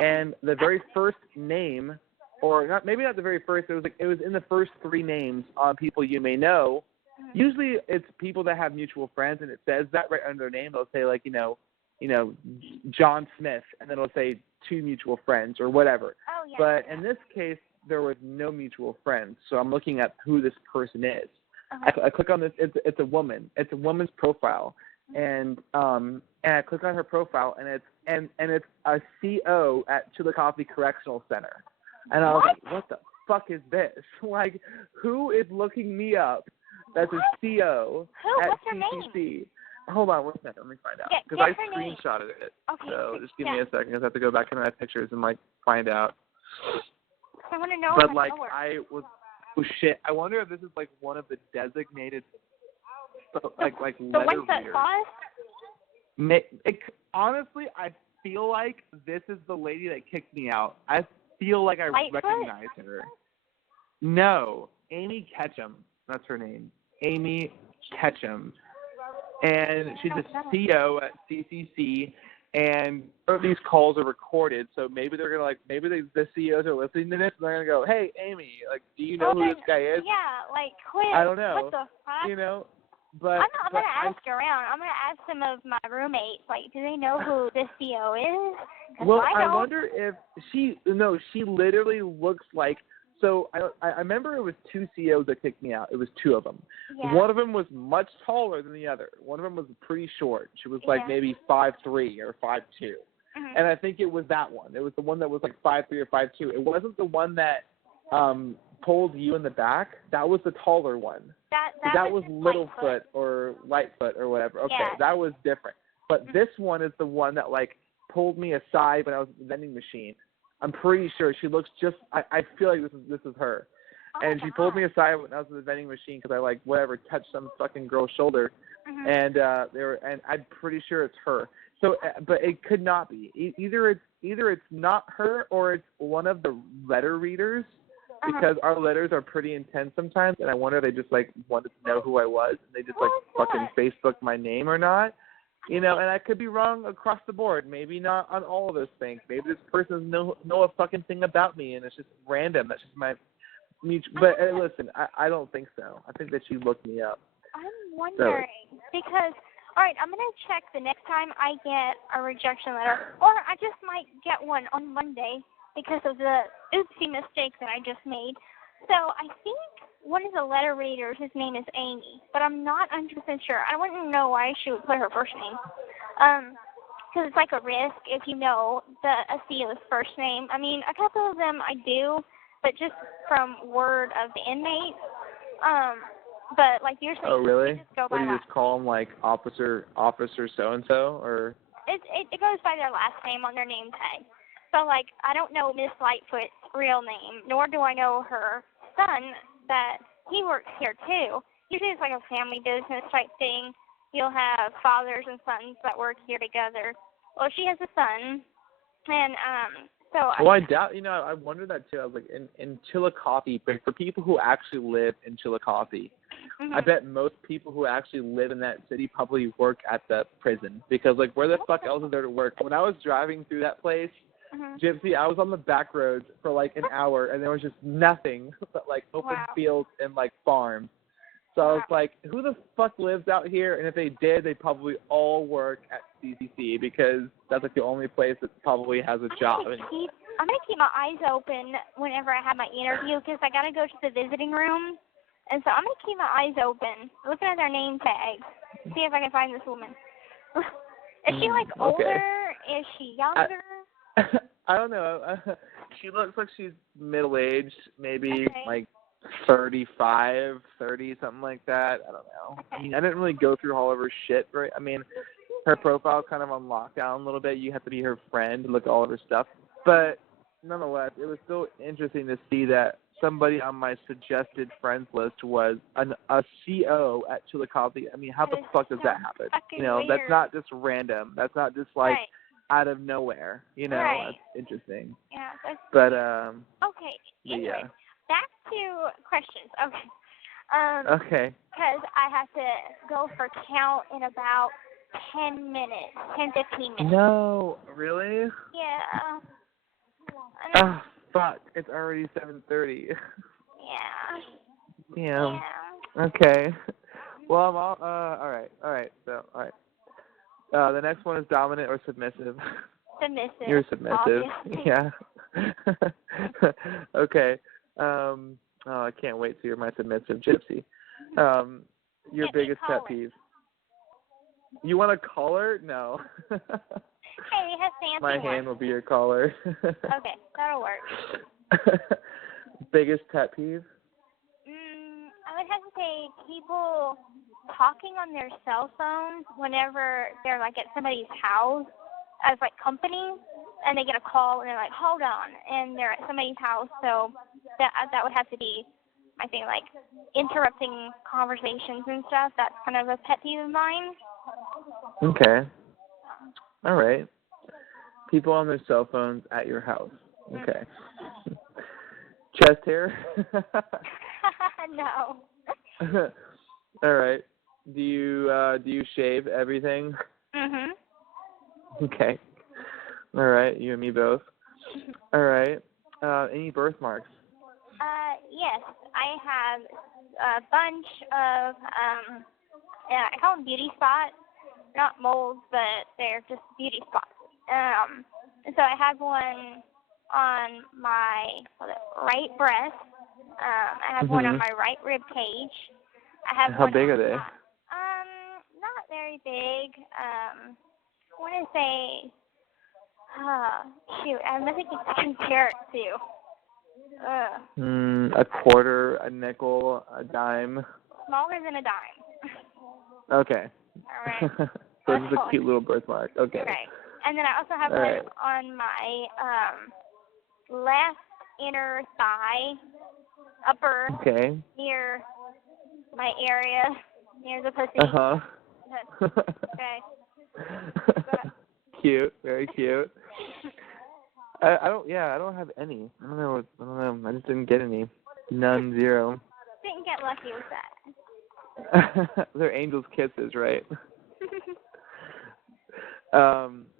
And the very first name, or not, maybe not the very first, it was in the first three names on people you may know. Usually it's people that have mutual friends, and it says that right under their name. They'll say like, John Smith, and then it'll say 2 mutual friends or whatever. Oh, yeah. But in this case, there was no mutual friends, so I'm looking at who this person is. I click on this. It's a woman. It's a woman's profile, and I click on her profile, and it's a CO at Chillicothe Correctional Center. And I was like, what the fuck is this? Like, who is looking me up that's a CO at What's her CCC? name? Hold on one second. Let me find out. Because I screenshotted it. Okay. So just give me a second. I have to go back into my pictures and, like, find out. I want to know. But, like, I was, oh, shit. I wonder if this is, like, one of the designated, like the letter ones that readers. lost? Honestly, I feel like this is the lady that kicked me out. I feel like I recognize her. No, Amy Ketchum. That's her name. Amy Ketchum. And she's a CO at CCC, and these calls are recorded, so maybe they're going to, like, maybe the CEOs are listening to this, and they're going to go, hey, Amy, like, do you know who this guy is? Yeah, like, quit. I don't know. What the fuck? You know? But I'm going to ask around. I'm going to ask some of my roommates, like, do they know who this CEO is? Well, I wonder if she literally looks like, so I remember it was two CEOs that kicked me out. It was two of them. Yeah. One of them was much taller than the other. One of them was pretty short. She was like maybe 5'3" or 5'2". Mm-hmm. And I think it was that one. It was the one that was like 5'3" or 5'2". It wasn't the one that pulled you in the back. That was the taller one. That was Littlefoot or Lightfoot or whatever. Okay, that was different. But this one is the one that, like, pulled me aside when I was at the vending machine. I'm pretty sure she looks just. I feel like this is her, and she pulled me aside when I was at the vending machine because I, like, whatever, touched some fucking girl's shoulder, and and I'm pretty sure it's her. So, but it could not be. Either it's not her or it's one of the letter readers, because our letters are pretty intense sometimes, and I wonder if they just, like, wanted to know who I was and they just like fucking Facebooked my name or not. You know, and I could be wrong across the board. Maybe not on all of those things. Maybe this person doesn't know a fucking thing about me, and it's just random. That's just my mutual. But listen, I don't think so. I think that she looked me up. I'm wondering because, all right, I'm gonna check the next time I get a rejection letter, or I just might get one on Monday because of the oopsie mistake that I just made. So I think one of the letter readers, his name is Amy, but I'm not 100% sure. I wouldn't know why she would put her first name. Because it's like a risk if you know a CEO's first name. I mean, a couple of them I do, but just from word of the inmate. But, like, usually oh, really? just go what by do you just call them, like, officer so-and-so, or? It goes by their last name on their name tag. So, like, I don't know Miss Lightfoot's real name, nor do I know her son, that he works here too. Usually it's like a family business type thing. You'll have fathers and sons that work here together. Well, she has a son, and so. Well, I doubt. I wondered that too. I was like, in Chillicothe, but for people who actually live in Chillicothe, I bet most people who actually live in that city probably work at the prison, because, like, where the fuck else is there to work? When I was driving through that place, Gypsy, I was on the back roads for, like, an hour, and there was just nothing but, like, open fields and, like, farms. So I was like, who the fuck lives out here? And if they did, they probably all work at CCC, because that's, like, the only place that probably has a job. I'm going to keep my eyes open whenever I have my interview, because I got to go to the visiting room. And so I'm going to keep my eyes open, looking at their name tags, see if I can find this woman. Is she, like, older? Is she younger? I don't know. She looks like she's middle-aged, maybe like 35, 30, something like that. I don't know. I mean, I didn't really go through all of her shit, right? I mean, her profile kind of on lockdown a little bit. You have to be her friend to look at all of her stuff. But nonetheless, it was still interesting to see that somebody on my suggested friends list was a CO at Chillicothe. I mean, how the fuck does that happen? That's not just random. That's not just like out of nowhere. That's interesting. Yeah. But okay. Anyway, back to questions. Okay. Okay. Because I have to go for count in about 10 minutes, 15 minutes. No, really? Yeah. Oh, fuck. It's already 7:30. Yeah. Damn. Yeah. Okay. Well, I'm all right. So, all right. The next one is dominant or submissive. Submissive. You're submissive. Obviously. Yeah. Okay. I can't wait to hear my submissive. Gypsy. Your biggest pet peeve. You want a collar? No. Hey, it has fancy My hand will be your collar. Okay, that'll work. Biggest pet peeve? I would have to say people talking on their cell phones whenever they're like at somebody's house as like company, and they get a call and they're like, hold on, and they're at somebody's house. So that would have to be my thing, like interrupting conversations and stuff. That's kind of a pet peeve of mine. Okay. All right. People on their cell phones at your house. Okay. Chest hair? No. All right. Do you shave everything? Mhm. Okay. All right. You and me both. All right. Any birthmarks? Yes, I have a bunch of I call them beauty spots. Not moles, but they're just beauty spots. And so I have one on my right breast. I have one on my right rib cage. I have How one big on are they? not very big. I want to say, shoot, I'm nothing to compare it to. A quarter, a nickel, a dime. Smaller than a dime. Okay. All right. So this is a cute little birthmark. Okay. Right. And then I also have one on my left inner thigh, upper, near my area, near the pussy. Uh-huh. Okay. Cute. Very cute. I don't have any. I don't know. I just didn't get any. None, zero. Didn't get lucky with that. They're angel's kisses, right?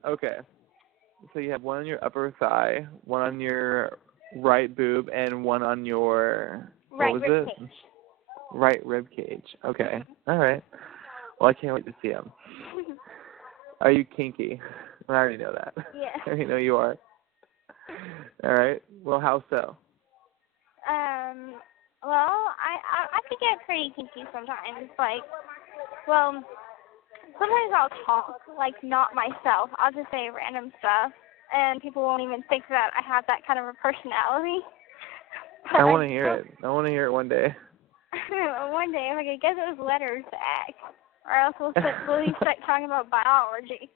Okay. So you have one on your upper thigh, one on your right boob, and one on your right rib cage. Right rib cage. Okay. All right. Well, I can't wait to see them. Are you kinky? I already know that. Yeah. I already know you are. All right. Well, how so? Well, I could get pretty kinky sometimes. Like, well, sometimes I'll talk, like, not myself. I'll just say random stuff, and people won't even think that I have that kind of a personality. I want to hear it. I want to hear it one day. One day, if I could get those letters back, or else we'll start talking about biology.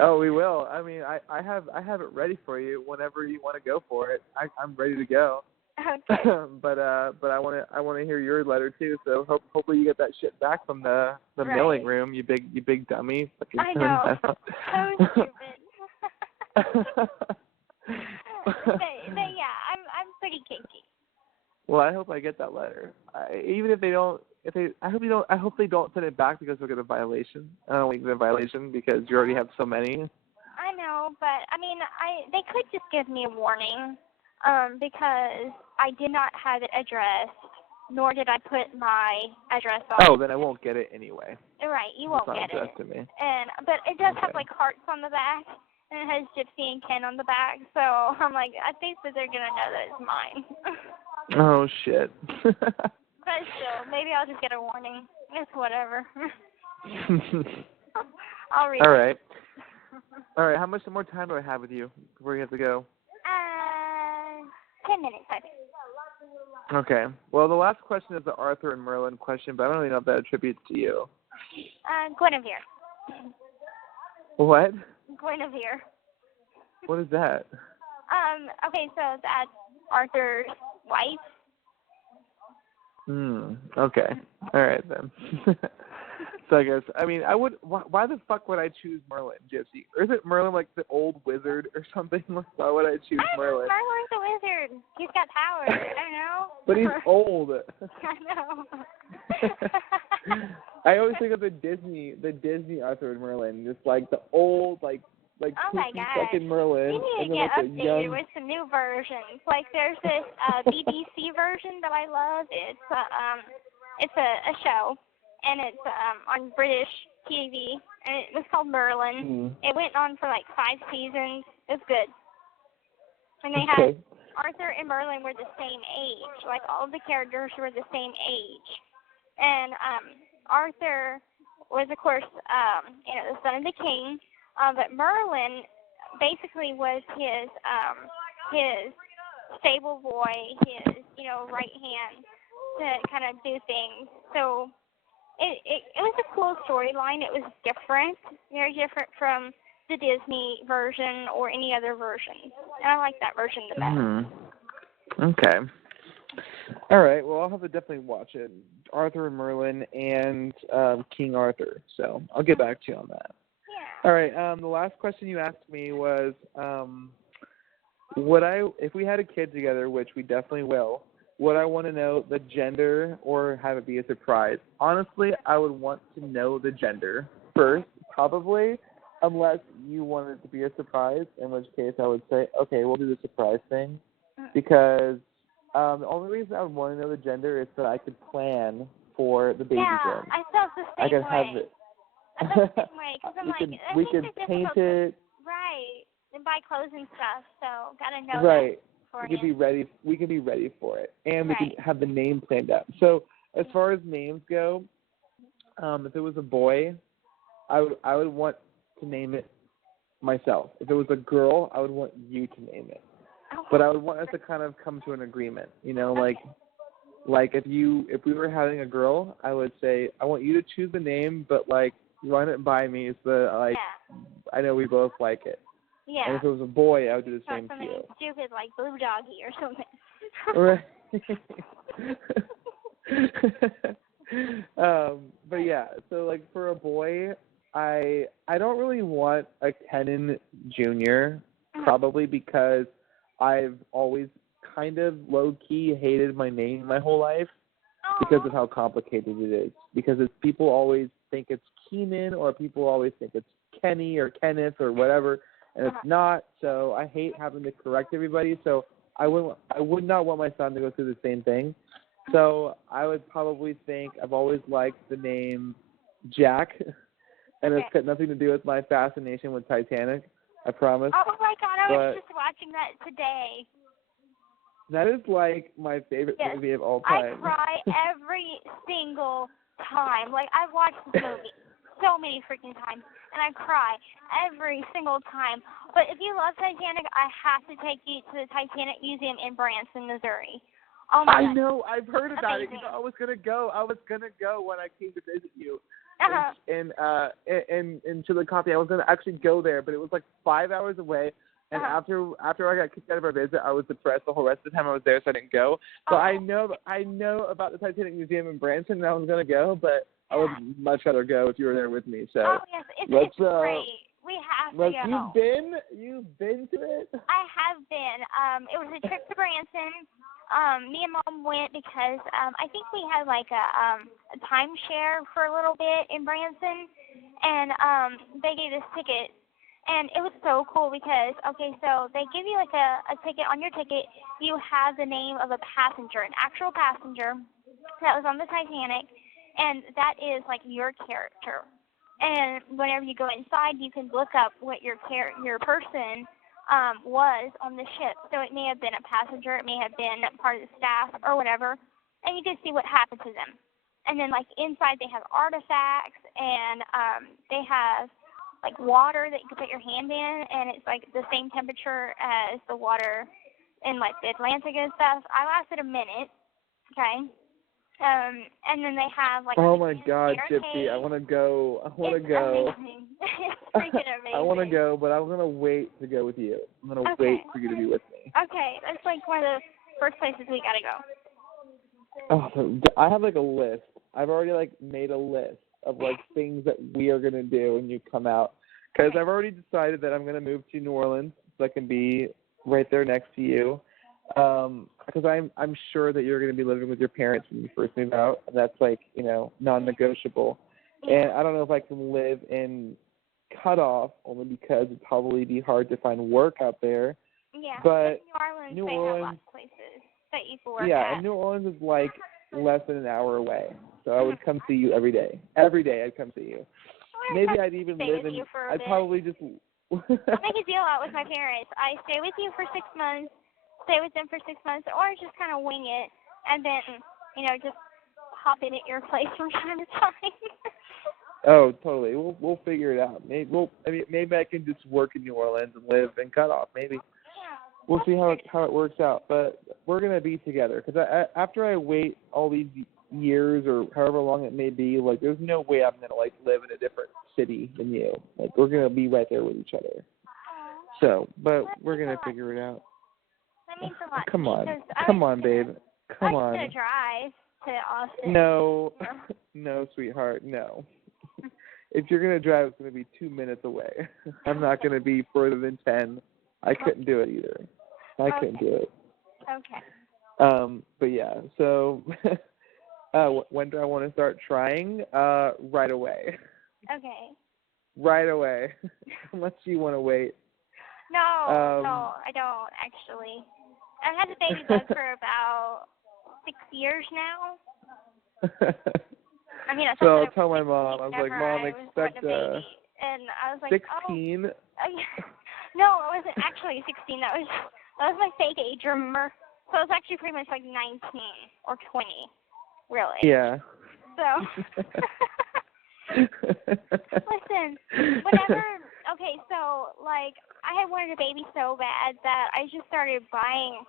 Oh, we will. I mean, I have it ready for you whenever you want to go for it. I'm ready to go. Okay. But I want to hear your letter too. So hopefully you get that shit back from the mailing room. You big dummy. I know. So stupid. but yeah, I'm pretty kinky. Well, I hope I get that letter. Even if they don't, I hope they don't send it back because we'll get a violation. I don't want to get a violation because you already have so many. I know, but I mean, they could just give me a warning, because I did not have it addressed, nor did I put my address on. Oh, then I won't get it anyway. Right, you won't get it. To me. But it does have like hearts on the back, and it has Gypsy and Ken on the back. So I'm like, I think that they're gonna know that it's mine. Oh shit. But still, maybe I'll just get a warning. It's whatever. I'll read All it. right. All right. How much more time do I have with you before you have to go? 10 minutes, I think. Okay. Well, the last question is the Arthur and Merlin question, but I don't really know if that attributes to you. Guinevere. What? Guinevere. What is that? Okay, so that's Arthur's wife. Okay. All right then. So I guess, I would, why the fuck would I choose Merlin, Gypsy? Or is it Merlin like the old wizard or something? Why would I choose Merlin? Merlin's a wizard. He's got powers. I don't know. But he's old. I know. I always think of the Disney Arthur and Merlin, just like the old, like oh my kooky God. fucking Merlin. You need to get updated with some new versions. Like there's this BBC version that I love. It's a show. And it's on British TV, and it was called Merlin. It went on for like 5 seasons. It's good. And they had Arthur and Merlin were the same age. Like all of the characters were the same age. And Arthur was, of course, the son of the king. But Merlin basically was his stable boy, his, right hand to kind of do things. So it was a cool storyline. It was different, very different from the Disney version or any other version. And I like that version the best. Mm-hmm. Okay. All right. Well, I'll have to definitely watch it. Arthur and Merlin and King Arthur. So I'll get back to you on that. Yeah. All right. The last question you asked me was, if we had a kid together, which we definitely will, would I want to know the gender or have it be a surprise? Honestly, I would want to know the gender first, probably, unless you want it to be a surprise, in which case I would say, okay, we'll do the surprise thing. Because the only reason I would want to know the gender is so that I could plan for the baby Yeah, then. I felt the same I could way. have it. I felt the same way, because I'm we could paint it. Right, and buy clothes and stuff, so gotta know right. that We could be ready. We could be ready for it, and we right. could have the name planned out. So as far as names go, if it was a boy, I would want to name it myself. If it was a girl, I would want you to name it. Okay. But I would want us to kind of come to an agreement. Like if we were having a girl, I would say I want you to choose the name, but run it by me so that I know we both like it. Yeah. And if it was a boy, I would do the same Not to you. something stupid like Blue Doggy or something. Right. But yeah, so for a boy, I don't really want a Kenan Jr. Probably because I've always kind of low-key hated my name my whole life because of how complicated it is. Because people always think it's Keenan, or people always think it's Kenny or Kenneth or whatever, and it's not. So I hate having to correct everybody. So I would not want my son to go through the same thing. So I would probably think I've always liked the name Jack, and it's got nothing to do with my fascination with Titanic. I promise. Oh my God, I was just watching that today. That is my favorite movie of all time. I cry every single time. I've watched this movie so many freaking times, and I cry every single time. But if you love Titanic, I have to take you to the Titanic Museum in Branson, Missouri. Oh my God. I know. I've heard about Amazing. it. I was gonna go when I came to visit you. In Chillicothe. I was gonna actually go there, but it was 5 hours away. And after I got kicked out of our visit, I was depressed the whole rest of the time I was there, so I didn't go. So I know about the Titanic Museum in Branson, and I was gonna go, but I would much rather go if you were there with me. So yes, it's great. We have to go. You've been to it? I have been. It was a trip to Branson. Me and Mom went because I think we had a timeshare for a little bit in Branson, and they gave us tickets. And it was so cool because, so they give you a ticket. On your ticket, you have the name of a passenger, an actual passenger that was on the Titanic, and that is your character. And whenever you go inside, you can look up what your person was on the ship. So it may have been a passenger, it may have been part of the staff or whatever, and you can see what happened to them. And then inside they have artifacts, and they have water that you can put your hand in, and it's the same temperature as the water in the Atlantic and stuff. I lasted a minute, okay? And then they have oh my God, Gypsy, I want to go. Amazing. It's freaking amazing. I want to go, but I'm gonna wait to go with you. I'm gonna wait for you to be with me. Okay, that's one of the first places we gotta go. Oh, I have a list. I've already made a list of things that we are gonna do when you come out, because I've already decided that I'm gonna move to New Orleans so I can be right there next to you. Because I'm sure that you're gonna be living with your parents when you first move out, and that's non-negotiable. And I don't know if I can live in Cutoff, only because it'd probably be hard to find work out there. Yeah, but New Orleans, they have lots of places that you can work at. Yeah, and New Orleans is less than an hour away, so I would come see you every day. Every day I'd come see you. Maybe I'd even live in. I'd probably just. I'll make a deal out with my parents. I stay with you for 6 months, stay with them for 6 months, or just kind of wing it, and then just hop in at your place from time to time. Oh, totally. We'll figure it out. Maybe I can just work in New Orleans and live in Cutoff. Maybe. we'll see how it works out. But we're gonna be together because after I wait all these years or however long it may be, like there's no way I'm gonna like live in a different city than you. Like we're gonna be right there with each other. So, but we're gonna figure it out. That means a lot. Come on, babe. Come on. I'm gonna drive to Austin. No, no, sweetheart, no. If you're gonna drive, it's gonna be 2 minutes away. I'm not gonna be further than 10. I couldn't do it either. I couldn't do it. Okay. But yeah, so when do I want to start trying? Right away. Okay. Right away. Unless you want to wait. No, I don't actually. I've had the baby bug for about 6 years now. I mean, so I'll tell my mom. I was like, Mom, expect a and I was like, 16. Oh, no, it wasn't actually 16. That was my fake age, remember? So it was actually pretty much like 19 or 20, really. Yeah. So, listen, whenever, okay, so, like, I had wanted a baby so bad that I just started buying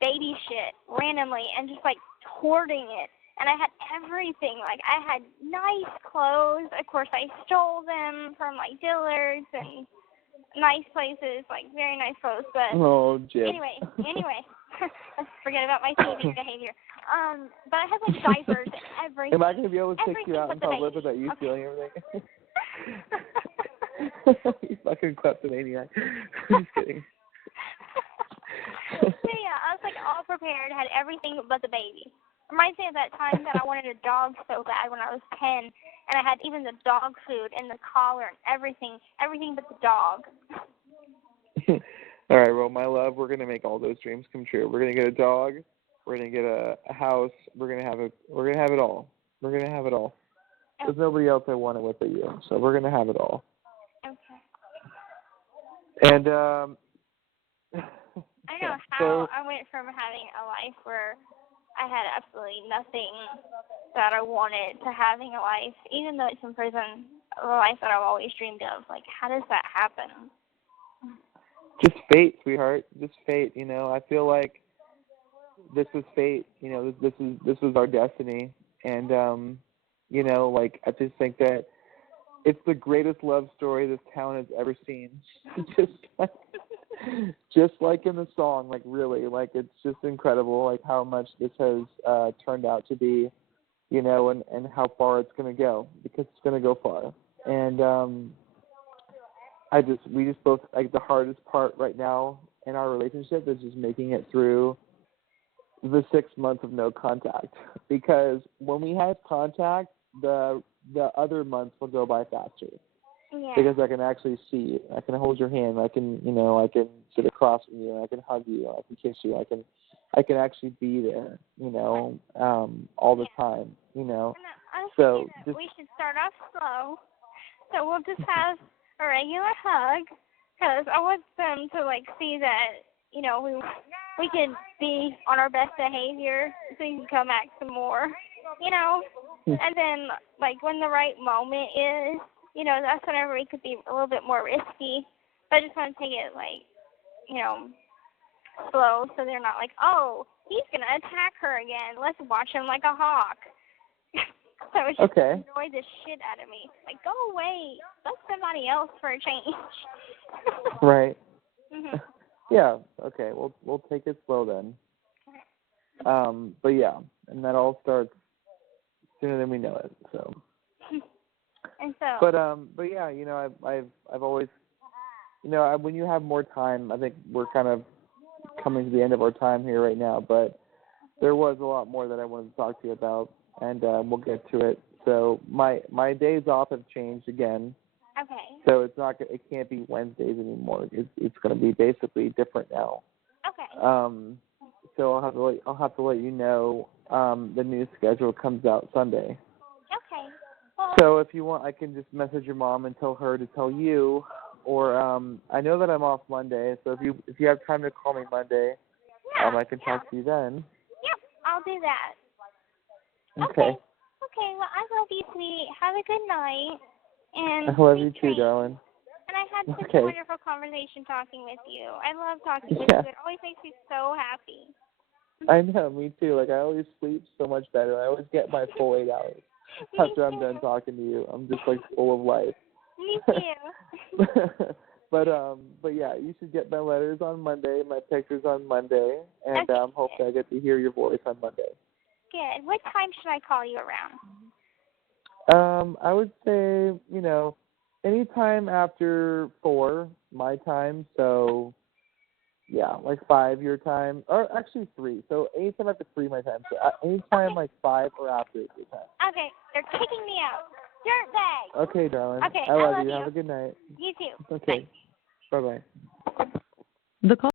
baby shit randomly and just, like, hoarding it. And I had everything. Like, I had nice clothes. Of course, I stole them from, like, dealers and nice places, like, very nice clothes. But anyway, let's forget about my thieving behavior. But I had, like, diapers and everything. Am I going to be able to take you out in public without you stealing everything? You fucking kleptomaniac. I'm just kidding. So, yeah, I was, like, all prepared, had everything but the baby. Reminds me of that time that I wanted a dog so bad when I was 10, and I had even the dog food and the collar and everything but the dog. All right, well, my love, we're gonna make all those dreams come true. We're gonna get a dog. We're gonna get a house. We're gonna have it all. We're gonna have it all. There's nobody else I want it with but you, so we're gonna have it all. Okay. And I know how I went from having a life where I had absolutely nothing that I wanted to having a life, even though it's in prison, a life that I've always dreamed of. Like, how does that happen? Just fate, sweetheart. Just fate. You know, I feel like this was fate. You know, this was our destiny, and you know, like I just think that it's the greatest love story this town has ever seen. Just like in the song, like really, like it's just incredible, like how much this has turned out to be, you know, and how far it's going to go, because it's going to go far. And we just both, like the hardest part right now in our relationship is just making it through the 6 months of no contact, because when we have contact, the other months will go by faster. Yeah. Because I can actually see you. I can hold your hand. I can sit across from you. I can hug you. I can kiss you. I can actually be there, you know, all the time, you know. So we should start off slow. So we'll just have a regular hug, because I want them to, like, see that, you know, we can be on our best behavior so you can come back some more, you know. And then, like, when the right moment is, you know, that's whenever we could be a little bit more risky. But I just want to take it, like, you know, slow, so they're not like, oh, he's going to attack her again. Let's watch him like a hawk. So it just annoy the shit out of me. Like, go away. Let somebody else for a change. Right. Mm-hmm. Yeah. Okay. We'll take it slow then. But yeah, and that all starts sooner than we know it. So. And so. But yeah, you know, I've always, you know, when you have more time, I think we're kind of coming to the end of our time here right now. But there was a lot more that I wanted to talk to you about, and we'll get to it. So my days off have changed again. Okay. So it can't be Wednesdays anymore. It's going to be basically different now. Okay. So I'll have to let you know. The new schedule comes out Sunday. Okay. Well, so if you want, I can just message your mom and tell her to tell you, or I know that I'm off Monday. So if you have time to call me Monday, I can talk to you then. Yep, I'll do that. Okay. Okay. Well, I love you, sweetie. Have a good night. And I love you too, darling. And I had such Okay. a wonderful conversation talking with you. I love talking with Yeah. you. It always makes me so happy. I know, me too. Like, I always sleep so much better. I always get my full 8 hours after I'm done talking to you. I'm just, like, full of life. Me too. But yeah, you should get my letters on Monday, my pictures on Monday, and Okay. hopefully I get to hear your voice on Monday. Good. What time should I call you around? I would say, anytime after 4 my time, so yeah, like 5 your time, or actually 3. So anytime after 3 my time. So anytime like 5 or after your time. Okay. They're kicking me out. Dirtbag. Okay, darling. Okay, I I love love you. you. Have a good night. You too. Okay. Bye-bye. The call